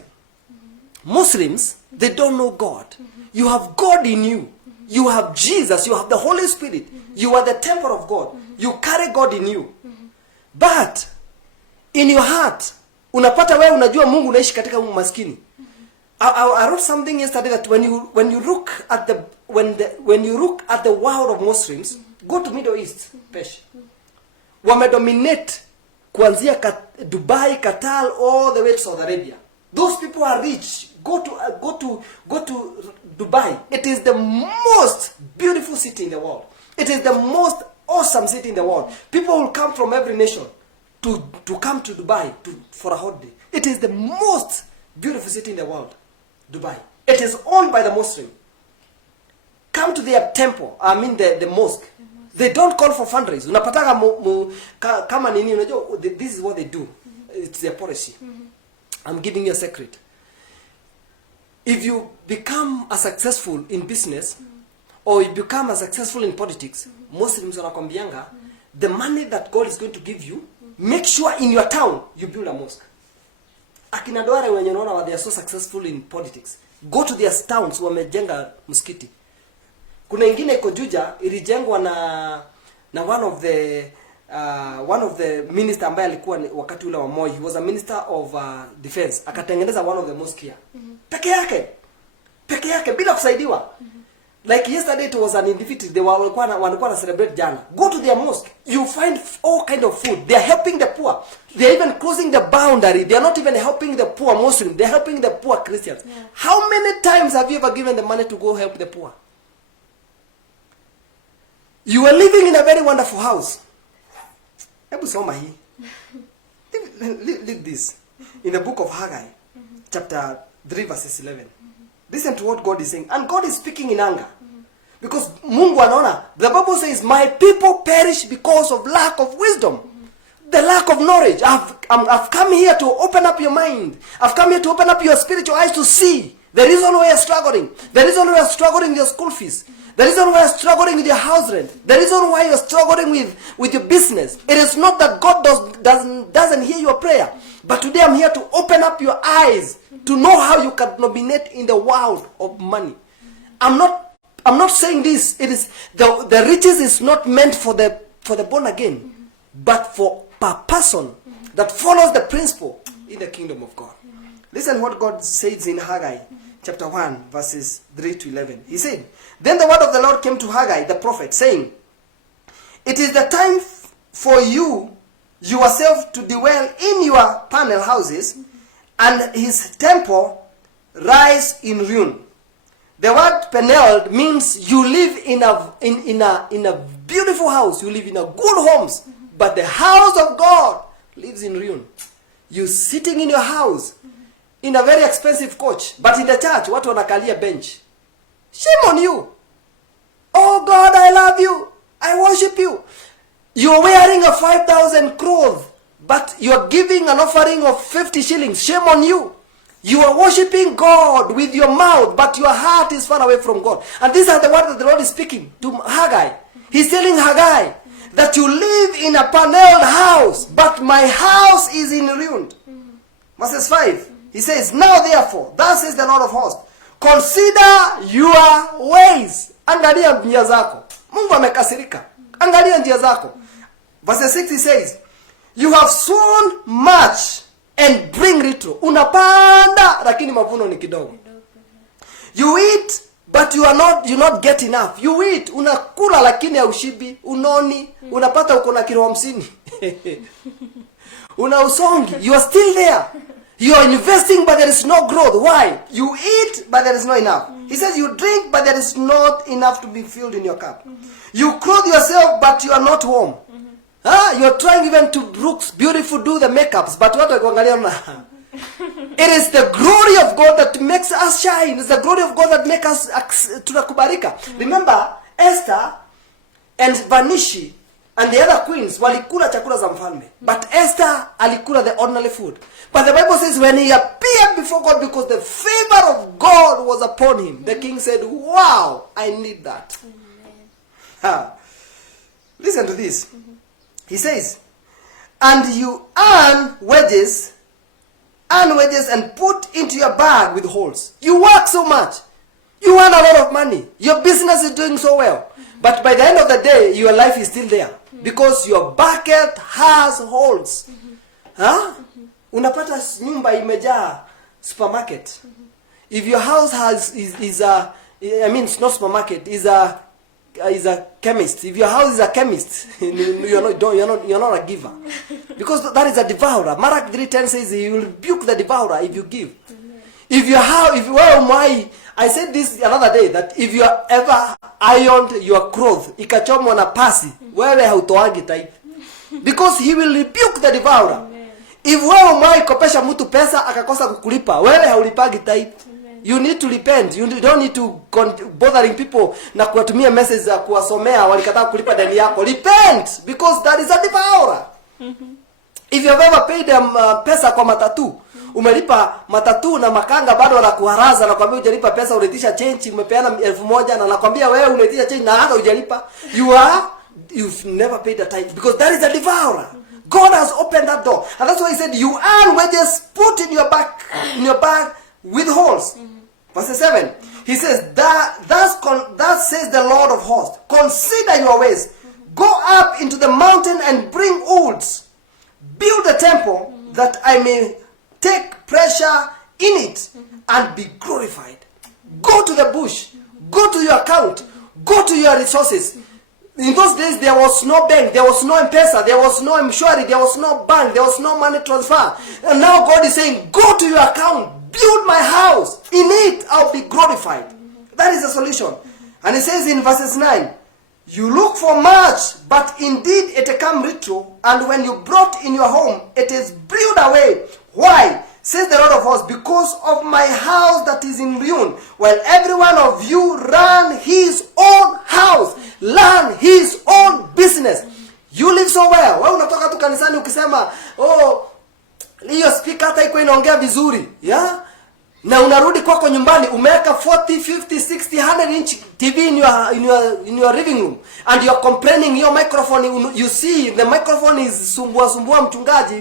Muslims, they don't know God. You have God in you. You have Jesus. You have the Holy Spirit. You are the temple of God. You carry God in you. But in your heart, unapata wewe unajua Mungu unaishi katika umaskini. I wrote something yesterday that when you look at the world of Muslims, go to Middle East, Pesh. Wamedominate kuanzia Dubai, Qatar, all the way to Saudi Arabia. Those people are rich. Go to Dubai. It is the most beautiful city in the world. It is the most awesome city in the world. People will come from every nation to come to Dubai for a holiday. It is the most beautiful city in the world, Dubai. It is owned by the Muslim. Come to their temple, the mosque. They don't call for fundraise. Unapataka kama nini, unajua, this is what they do. It's their policy. I'm giving you a secret. If you become a successful in business, or you become a successful in politics, Muslims wanakwambianga, the money that God is going to give you, make sure in your town you build a mosque. Akina Dware wenye unaona they are so successful in politics, go to their towns, wamejenga msikiti. Kuna ingine iko Juja ilijengwa na one of the one of the minister ambaye alikuwa wakati ule wa Moi, he was a minister of defense, akatengeneza one of the mosque here peke yake bila kusaidiwa. Like yesterday it was an individual, they walikuwa na celebrate jana. Go to their mosque, you find all kind of food. They are helping the poor. They are even crossing the boundary. They are not even helping the poor Muslims, they are helping the poor Christians. Yeah. How many times have you ever given the money to go help the poor? You are living in a very wonderful house. Hebu soma hii. Read this in the book of Haggai, chapter 3 verses 11. Listen to what God is saying. And God is speaking in anger. Because Mungu anaona, the Bible says, my people perish because of lack of wisdom. The lack of knowledge. I've come here to open up your mind. I've come here to open up your spiritual eyes to see the reason why you're struggling. The reason why you're struggling with your school fees. The reason why you're struggling with your house rent. The reason why you're struggling with your business. It is not that God doesn't hear your prayer. But today I'm here to open up your eyes to know how you can dominate in the world of money. I'm not saying this. It is the riches is not meant for the born again, but for per person that follows the principle in the kingdom of God. Listen what God says in Haggai chapter 1 verses 3 to 11. He said, then the word of the Lord came to Haggai the prophet, saying, it is the time for you yourself to dwell in your panel houses, and his temple rise in ruin. The word paneled means you live in a beautiful house, you live in a good homes, but the house of God lives in ruin. You sitting in your house in a very expensive coach, but in the church watu wanakalia bench. Shame on you. Oh God, I love you, I worship you. You're wearing a 5,000 clothes, but you're giving an offering of 50 shillings. Shame on you. You are worshiping God with your mouth, but your heart is far away from God. And these are the words that the Lord is speaking to Haggai. He's telling Haggai that you live in a paneled house, but my house is in ruin. Verses 5, he says, now therefore, thus says the Lord of hosts, consider your ways. Angalia njia zako. Mungu amekasirika. Angalia njia zako. Verse 6 he says, you have sown much and bring little. Unapanda lakini mavuno ni kidogo. You eat but you not get enough. You eat, unakula lakini haushibi, unoni, unapata uko na kilo 50. Una usongi, you are still there. You are investing but there is no growth. Why? You eat but there is not enough. He says you drink but there is not enough to be filled in your cup. You clothe yourself but you are not warm. You are trying even to look beautiful, do the makeups, but what are it is the glory of God that makes us shine. It's the glory of God that makes us tunakubarika. Remember Esther and Vanishi and the other queens walikula chakula za mfalme, but Esther alikula the ordinary food. But the Bible says when he appeared before God, because the favor of God was upon him, the king said, wow, I need that. Listen to this. He says, and you earn wages and put into your bag with holes. You work so much. You earn a lot of money. Your business is doing so well. But by the end of the day, your life is still there. Because your bucket has holes. Unapata nyumba imejaa supermarket. If your house is it's not supermarket, is a chemist. If your house is a chemist, you're not a giver, because that is a devourer. Mark 3:10 says he will rebuke the devourer if you give. I said this another day that if you ever ironed your clothes ikachomwa na pasi, wewe hautoagi tithe, because he will rebuke the devourer. If wewe umeikopesha mtu pesa akakosa kukulipa, wewe haulipagi tithe. You need to repent. You don't need to bothering people na kuwatumia message za kuwasomea walikataa kulipa deni yako. Repent, because that is a devourer. If you have ever paid pesa kwa matatu, umelipa matatu na makanga bado wanakuharaza na kwambia hujalipa pesa, unaitisha change, umepeana 1,000 na nakwambia wewe unaitisha change na hata hujalipa, you've never paid the tithe, because that is a devourer. God has opened that door, and that's why he said you earn wages, put in your bag with holes. Verse 7, he says, thus says the Lord of hosts, consider your ways, go up up into the mountain and bring woods. Build a temple that I may take pleasure in it and be glorified. Go to the bush. Go to your account. Go to your resources. In those days, there was no bank, there was no M-Pesa, there was no M-Shwari, there was no bank, there was no money transfer. And now God is saying, go to your account, build my house. In it, I'll be glorified. That is the solution. And it says in verses 9, you look for much, but indeed it come little, and when you brought in your home, it is brewed away. Why? Says the Lord of hosts, because of my house that is in ruin, while every one of you run his own house, learn his own business. You live so well. Wewe unatoka tu kanisani ukisema, oh, hiyo speaker hata iko inaongea vizuri, yeah? Na unarudi kwako nyumbani umeweka 40, 50, 60, 100 inch TV in your living room, and you are complaining your microphone, you see the microphone is sumbua mchungaji,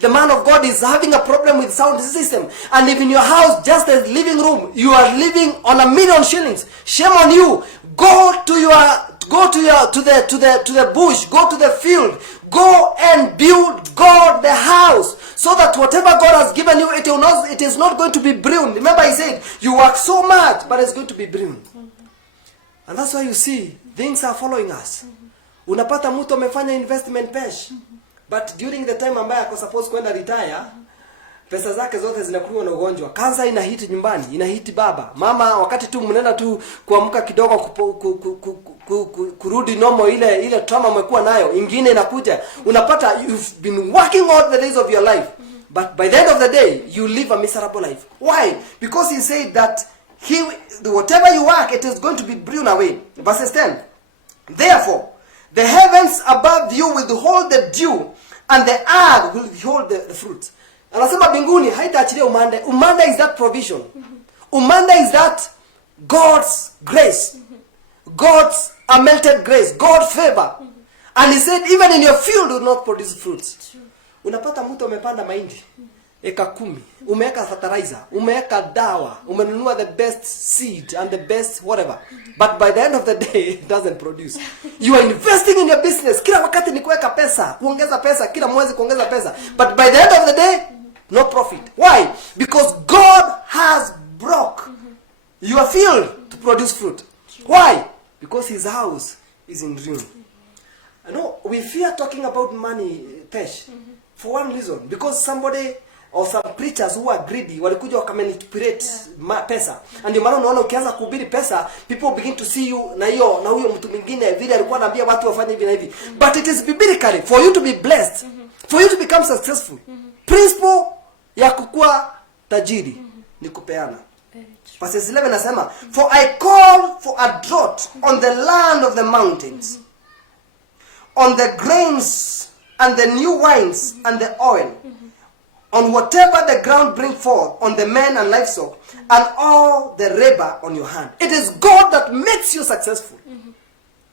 the man of God is having a problem with sound system, and if in your house just a living room you are living on $1 million shillings, shame on you. Go to the bush, go to the field, go and build God the house, so that whatever God has given you, it is not going to be ruined. Remember, he said, you work so much, but it's going to be ruined. And that's why you see, things are following us. Unapata mtu amefanya investment pesh, but during the time ambaye ako supposed kwenda retire, pesa zake zote zinakuwa na ugonjwa. Kansa inahiti nyumbani, inahiti baba. Mama, wakati tu mnaenda tu kuamka kidogo kurudi normal, ile trauma mmekuwa nayo, ingine inakuja. Unapata you've been working all the days of your life, but by the end of the day you live a miserable life. Why? Because he said that whatever you work, it is going to be blown away. Verse 10. Therefore, the heavens above you will hold the dew, and the earth will hold the fruit. Anasema binguni haitaachilia umande. Umande is that provision. Umande is that God's grace. God's unmerited grace. God's favor. And he said, even in your field will not produce fruits. Unapata mtu amepanda mahindi eka 10, umeweka fertilizer, umeweka dawa, umenunua the best seed and the best whatever, but by the end of the day it doesn't produce. You are investing in your business, kila wakati ni kuweka pesa, kuongeza pesa, kila mwezi kuongeza pesa, but by the end of the day no profit. Why? Because God has broke your field to produce fruit. Why? Because his house is in ruin. I know we fear talking about money, Pesh, for one reason, because somebody or some preachers who are greedy walikuja wakamanipulate pesa, and ndio maana unaona ukianza kuhubiri pesa, people begin to see you na huyo mtu mwingine vile alikuwa anaambia watu wafanye hivi na hivi. But it is biblically for you to be blessed, for you to become successful, principle ya kukua tajiri ni kupeana. Verse 11 nasema, for I call for a drought on the land of the mountains, on the grains and the new wines and the oil, on whatever the ground bring forth, on the men and livestock, and all the labor on your hand. It is God that makes you successful.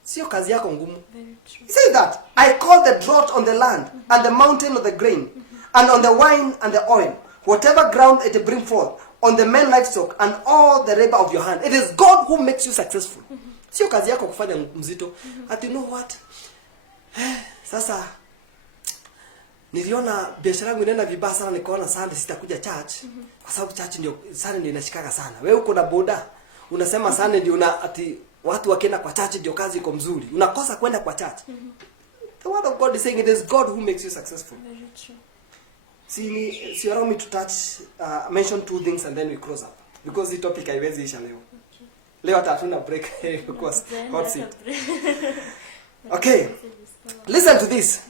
Sio kazi yako ngumu. He says that, I call the drought on the land, and the mountain of the grain, and on the wine and the oil, whatever ground it bring forth, on the men livestock, and all the labor of your hand. It is God who makes you successful. Sio kazi yako kufanya mzito. At you know what? Sasa niliona biashara yangu inaenda vibaya sana, nikaona Sunday sitakuja church kwa sababu church ndio Sunday ndio inashikaka sana. Wewe uko na boda, unasema Sunday ndio ati watu wakienda kwa church ndio kazi iko mzuri. Unakosa kwenda kwa church. The word of God is saying it is God who makes you successful. Very true. See, allow me to touch, mention 2 things and then we close up. Because the topic haiwezi isha leo. Leo tatuna break because hot seat. Okay. Listen to this.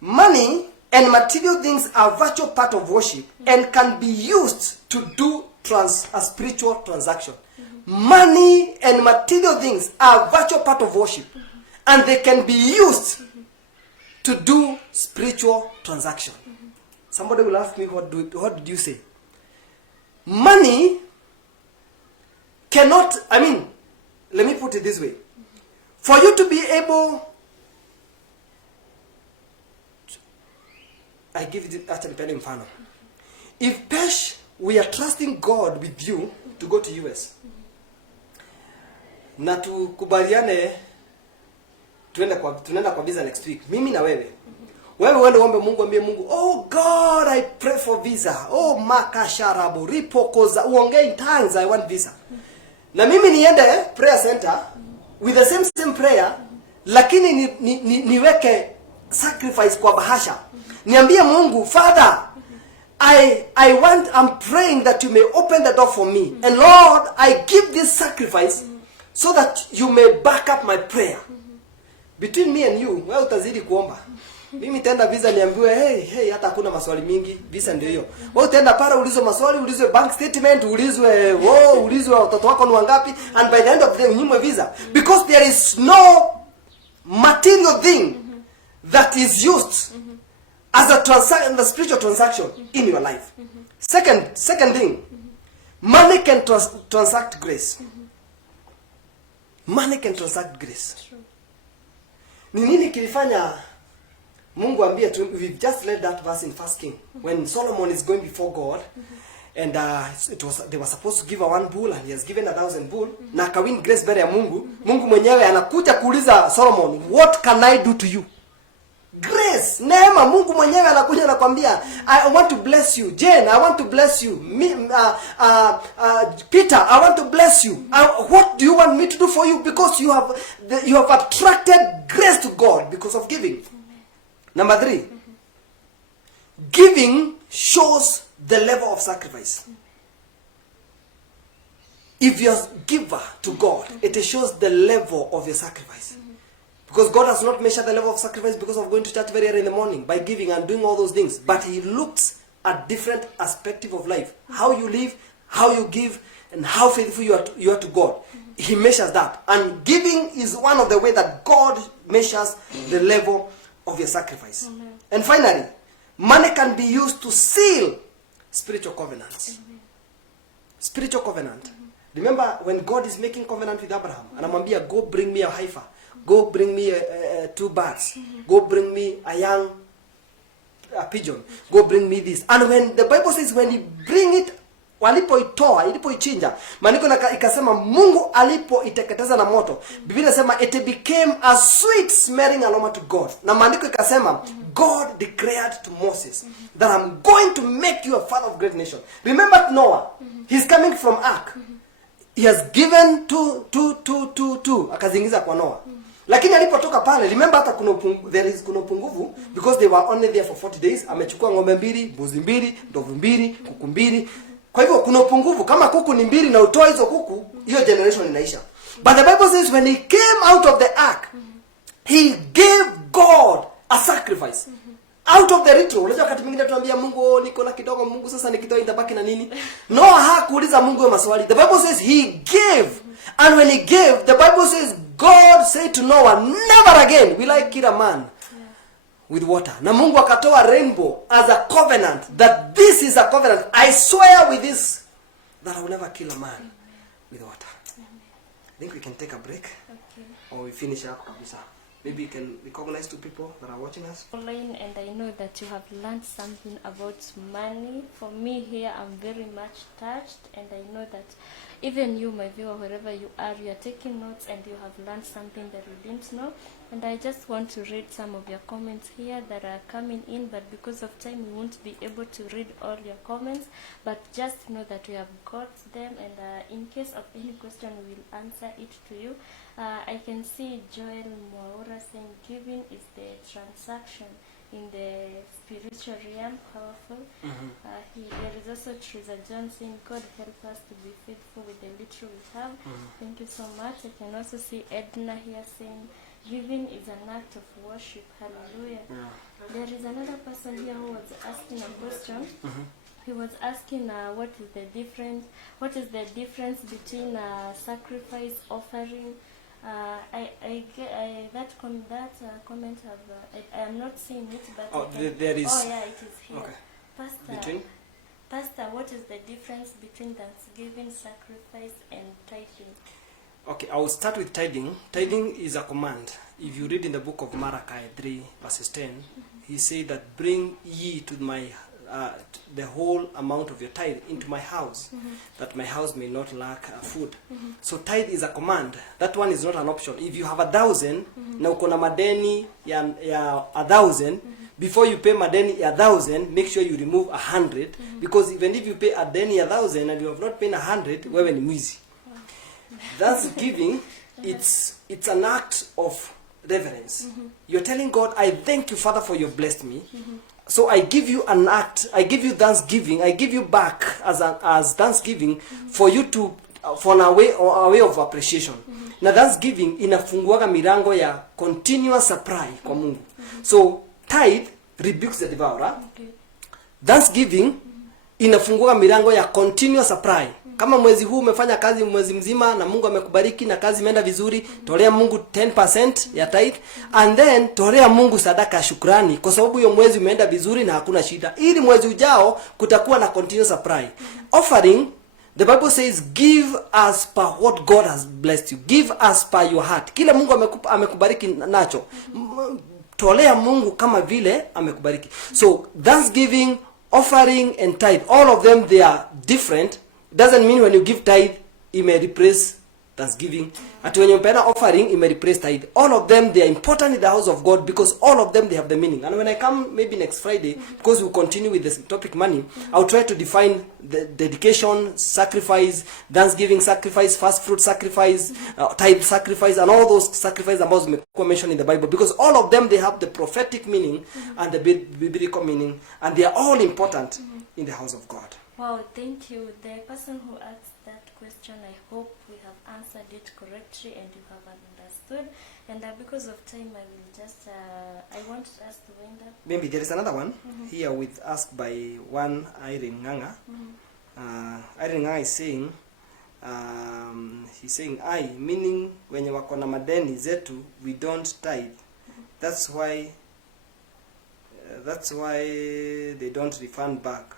Money and material things are virtual part of worship and can be used to do a spiritual transaction. Money and material things are virtual part of worship and they can be used to do spiritual transaction. Somebody will ask me, what did you say? Money cannot, let me put it this way. For you to be able, I give it actually depending on. If Pesh, we are trusting God with you to go to US, na tukubaliane tunaenda kwa visa next week, mimi na wewe. Wewe uende uombe Mungu, ambie Mungu, oh God, I pray for visa. Oh makasharabo ripokoza, uongee in tongues, I want visa. Na mimi niende prayer center with the same prayer, lakini niweke sacrifice kwa bahasha. Niambie Mungu, Father, I'm praying that you may open the door for me. And Lord, I give this sacrifice so that you may back up my prayer. Between me and you, wewe utazidi kuomba. Mimi tenda visa niambiwe, hey, hata hakuna maswali mingi, visa ndio hiyo. Wewe utaenda para ulizwe maswali, ulizwe bank statement, ulizwe watoto wako ni wangapi, and by the end of the day unyimwe visa, because there is no material thing that is used as a the spiritual transaction in your life. Second thing, money can transact grace. Money can transact grace. Ni nini kilifanya Mungu ambie tu? We've just read that verse in 1 King when Solomon is going before God, and they were supposed to give a 1 bull, and he has given 1,000 bull, na akawin grace mbele ya Mungu. Mungu mwenyewe anakuja kuuliza Solomon, what can I do to you? Grace, neema. Mungu mwenyewe anakuja anakuambia, I want to bless you. Jane, I want to bless you. Peter, I want to bless you. What do you want me to do for you? Because you have attracted grace to God because of giving. Number 3, giving shows the level of sacrifice. If you're a giver to God, it shows the level of your sacrifice. Because God does not measure the level of sacrifice because of going to church very early in the morning, by giving and doing all those things. But He looks at different aspects of life. How you live, how you give, and how faithful you are to God. He measures that. And giving is one of the ways that God measures the level of your sacrifice. Amen. And finally, money can be used to seal spiritual covenants. Amen. Spiritual covenant. Remember when God is making covenant with Abraham, anamwambia, go bring me a heifer, go bring me 2 birds, go bring me a pigeon, go bring me this. And when the Bible says when he bring it, walipoitoa, ilipoichinja, maandiko ikasema Mungu alipoiteketeza na moto, Biblia inasema it became a sweet smelling aroma to God. Na maandiko ikasema God declared to Moses that I'm going to make you a father of great nation. Remember Noah, he's coming from ark. He has given two akazingiza kwa Noah. Lakini alipotoka pale, remember hata kuna upungufu, because they were only there for 40 days. Amechukua ng'ombe 2, mbuzi 2, ndovu 2, kuku 2. Kwa hivyo kuna upungufu. Kama kuku ni 2 na utoa hizo kuku, hiyo generation inaisha. But the Bible says when he came out of the ark, he gave God a sacrifice. Out of the ritual. Unajua wakati mwingine tunaambia Mungu, niko na kidogo, Mungu sasa nikitoa itabaki na nini? Noah hakuuliza Mungu maswali. The Bible says he gave. And when he gave, the Bible says God said to Noah, never again will I kill a man with water. Na Mungu akatoa rainbow as a covenant, that this is a covenant. I swear with this that I will never kill a man with water. I think we can take a break. Okay. Or we finish up kabisa. Maybe you can recognize 2 people that are watching us. Online, and I know that you have learned something about money. For me here, I'm very much touched, and I know that even you, my viewer, wherever you are taking notes, and you have learned something that you didn't know. And I just want to read some of your comments here that are coming in, but because of time we won't be able to read all your comments, but just know that we have got them, and in case of any question we will answer it to you. I can see Joel Mwaura saying giving is the transaction in the spiritual realm, powerful. There is also Teresa John saying God help us to be faithful with the little we have. Thank you so much. I can also see Edna here saying giving is an act of worship. Hallelujah. There is another person here who was asking a question. He was asking what is the difference between sacrifice, offering. That comment I am not seeing it, but there is. Oh yeah, it is here. Okay. Pastor, what is the difference between thanksgiving, sacrifice, and tithing? Okay, I will start with tithing. Tithing is a command. If you read in the book of Malachi 3 verses 10, he said that bring ye to my the whole amount of your tithe into my house, that my house may not lack food. So tithe is a command. That one is not an option. If you have 1,000 na uko na madeni ya 1,000, before you pay madeni ya 1,000, make sure you remove 100, because even if you pay a deni ya 1,000 and you have not paid 100, wewe ni mwizi. That's giving. It's an act of reverence. You're telling God, I thank you, Father, for you blessed me. So I give you an act, I give you thanksgiving, I give you back as thanksgiving for you to, for a way of appreciation. Na thanksgiving inafunguaga milango ya continuous supply kwa Mungu. So tithe rebukes the devourer. Thanksgiving inafunguaga milango ya continuous supply. Kama mwezi huu umefanya kazi mwezi mzima na Mungu amekubariki na kazi imeenda vizuri, tolea Mungu 10% ya tithe, and then tolea Mungu sadaka ya shukrani kwa sababu hiyo mwezi umeenda vizuri na hakuna shida, ili mwezi ujao kutakuwa na continuous supply. Offering, the Bible says, give as per what God has blessed you. Give as per your heart. Kila Mungu amekubariki nacho, tolea Mungu kama vile amekubariki. So thanksgiving, offering and tithe, all of them, they are different. Doesn't mean when you give tithe, it may replace thanksgiving. At when you pay an offering, it may replace tithe. All of them, they are important in the house of God because all of them, they have the meaning. And when I come maybe next Friday, because we'll continue with this topic money, I'll try to define the dedication, sacrifice, thanksgiving sacrifice, first fruit sacrifice, tithe sacrifice, and all those sacrifices about mentioned in the Bible, because all of them, they have the prophetic meaning and the biblical meaning, and they are all important in the house of God. Wow, thank you. The person who asked that question, I hope we have answered it correctly and you have understood. And because of time, I will just, I want us to wind up. Maybe there is another one here with asked by one Irene Nganga. Irene Nganga is saying, he's saying, meaning when you work on a madeni zetu, we don't tithe. That's why they don't refund back.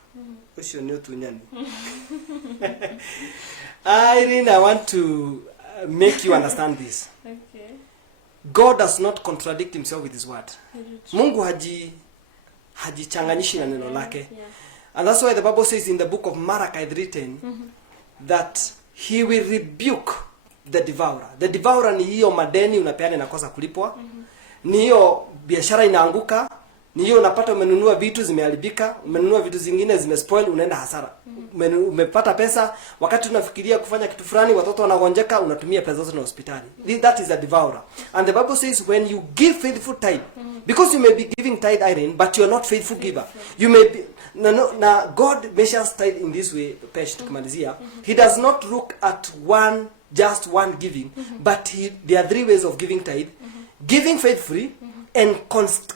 Irene, I want to make you understand this. Okay. God does not contradict himself with his word. Mungu hajichanganyishi na neno lake. And that's why the Bible says in the book of Malachi 3:10 that he will rebuke the devourer. The devourer ni hiyo madeni unapeana inakosa kulipwa. Ni hiyo biashara inaanguka. Ni hiyo unapata umenunua vitu zimeharibika, umenunua vitu zingine zimespoil, unaenda hasara. Umepata pesa, wakati unafikiria kufanya kitu fulani watoto wanagonjeka, unatumia pesa zote na hospitali. That is a devourer. And the Bible says when you give faithful tithe, because you may be giving tithe, Irene, but you are not faithful giver. You may be, God measures tithe in this way, tukimalizia. He does not look at just one giving, but there are three ways of giving tithe. Giving faithfully, and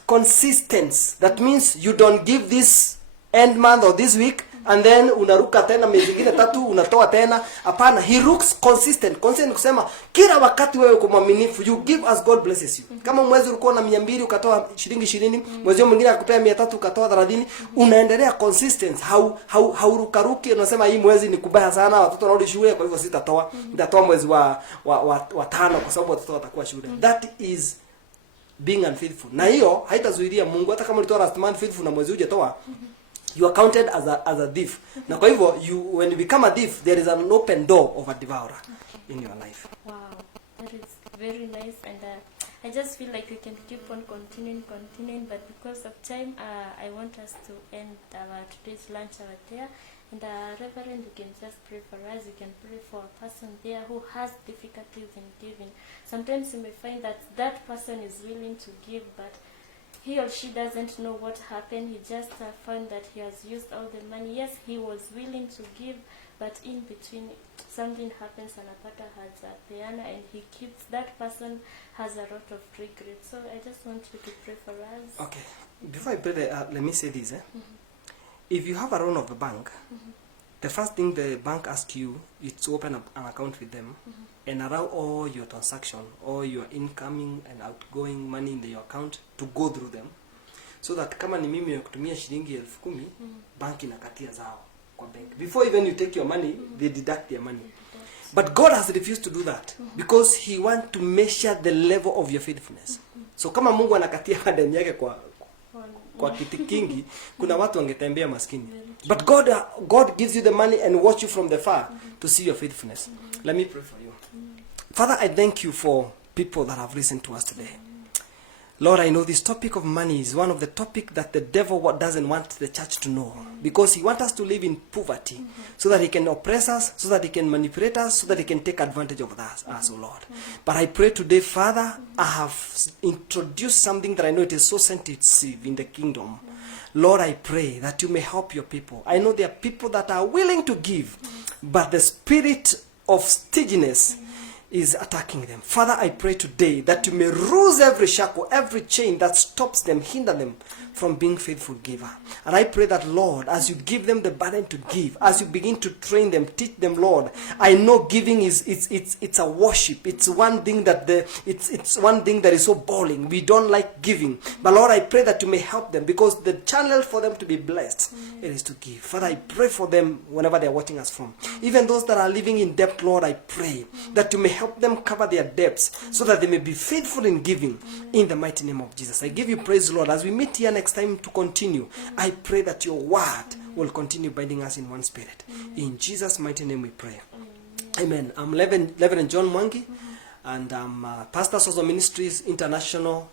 consistency. That means you don't give this end month or this week and then unaruka tena miezi mingine 3 unatoa tena. Hapana, he looks consistent. Consistent kusema kila wakati wewe uko mwaminifu, you give as God blesses you. Kama mwezi ulikuwa na 200 ukatoa shilingi 20, mwezi mwingine akakupea 300 ukatoa 30, unaendelea consistent. Haurukaruki unasema hii mwezi ni kubaya sana, watoto wanarudi shule kwa hivyo sitatoa. Nitatoa mwezi wa 5 kwa sababu watoto watakuwa shule. That is being unfaithful. Na hiyo haitazuilia Mungu hata kama ulitoa last month faithful na mwezi hujatoa. You are counted as a thief. Na kwa hivyo when you become a thief, there is an open door of a devourer in your life. Wow, that is very nice, and I just feel like we can keep on continuing, but because of time, I want us to end our today's lunch hour there. And Reverend, you can just pray for us. You can pray for a person there who has difficulties in giving. Sometimes you may find that that person is willing to give, but he or she doesn't know what happened. He just found that he has used all the money. Yes, he was willing to give, but in between something happens and Apata has a piano, and he keeps, that person has a lot of regret. So I just want you to pray for us. Okay. Before I pray, let me say this. If you have a loan of the bank, the first thing the bank asks you is to open an account with them and allow all your transaction, all your incoming and outgoing money in your account to go through them, so that kama ni mimi nakutumia shilingi 10,000, bank inakatia zao kwa bank. Before even you take your money, they deduct their money. But God has refused to do that because he wants to measure the level of your faithfulness. So kama Mungu anakatia deni yake kwa kwa kiti kingi, kuna watu wangetembea maskini. But God gives you the money and watch you from the far to see your faithfulness. Let me pray for you. Father, I thank you for people that have listened to us today. Lord, I know this topic of money is one of the topic that the devil doesn't want the church to know, because he wants us to live in poverty so that he can oppress us, so that he can manipulate us, so that he can take advantage of us, oh Lord. But I pray today, Father, I have introduced something that I know it is so sensitive in the kingdom. Lord, I pray that you may help your people. I know there are people that are willing to give, but the spirit of stinginess is attacking them. Father, I pray today that you may loose every shackle, every chain that stops them, hinder them from being faithful giver. And I pray that, Lord, as you give them the burden to give, as you begin to train them, teach them, Lord, I know giving is it's a worship. It's one thing that it's one thing that is so boring. We don't like giving. But Lord, I pray that you may help them, because the channel for them to be blessed, it is to give. Father, I pray for them whenever they are watching us from. Even those that are living in debt, Lord, I pray that you may help them cover their debts so that they may be faithful in giving, in the mighty name of Jesus. I give you praise, Lord. As we meet here next time to continue, I pray that your word will continue binding us in one spirit. In Jesus' mighty name we pray. Amen. I'm Reverend John Mwangi, and I'm Pastor Sozo Ministries International.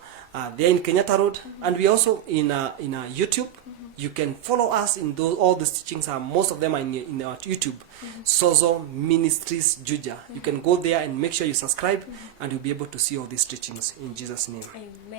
They're in Kenyatta Road, and we also in YouTube. You can follow us in all these teachings. Most of them are in our YouTube, Sozo Ministries Juja. You can go there and make sure you subscribe, and you'll be able to see all these teachings in Jesus' name. Amen.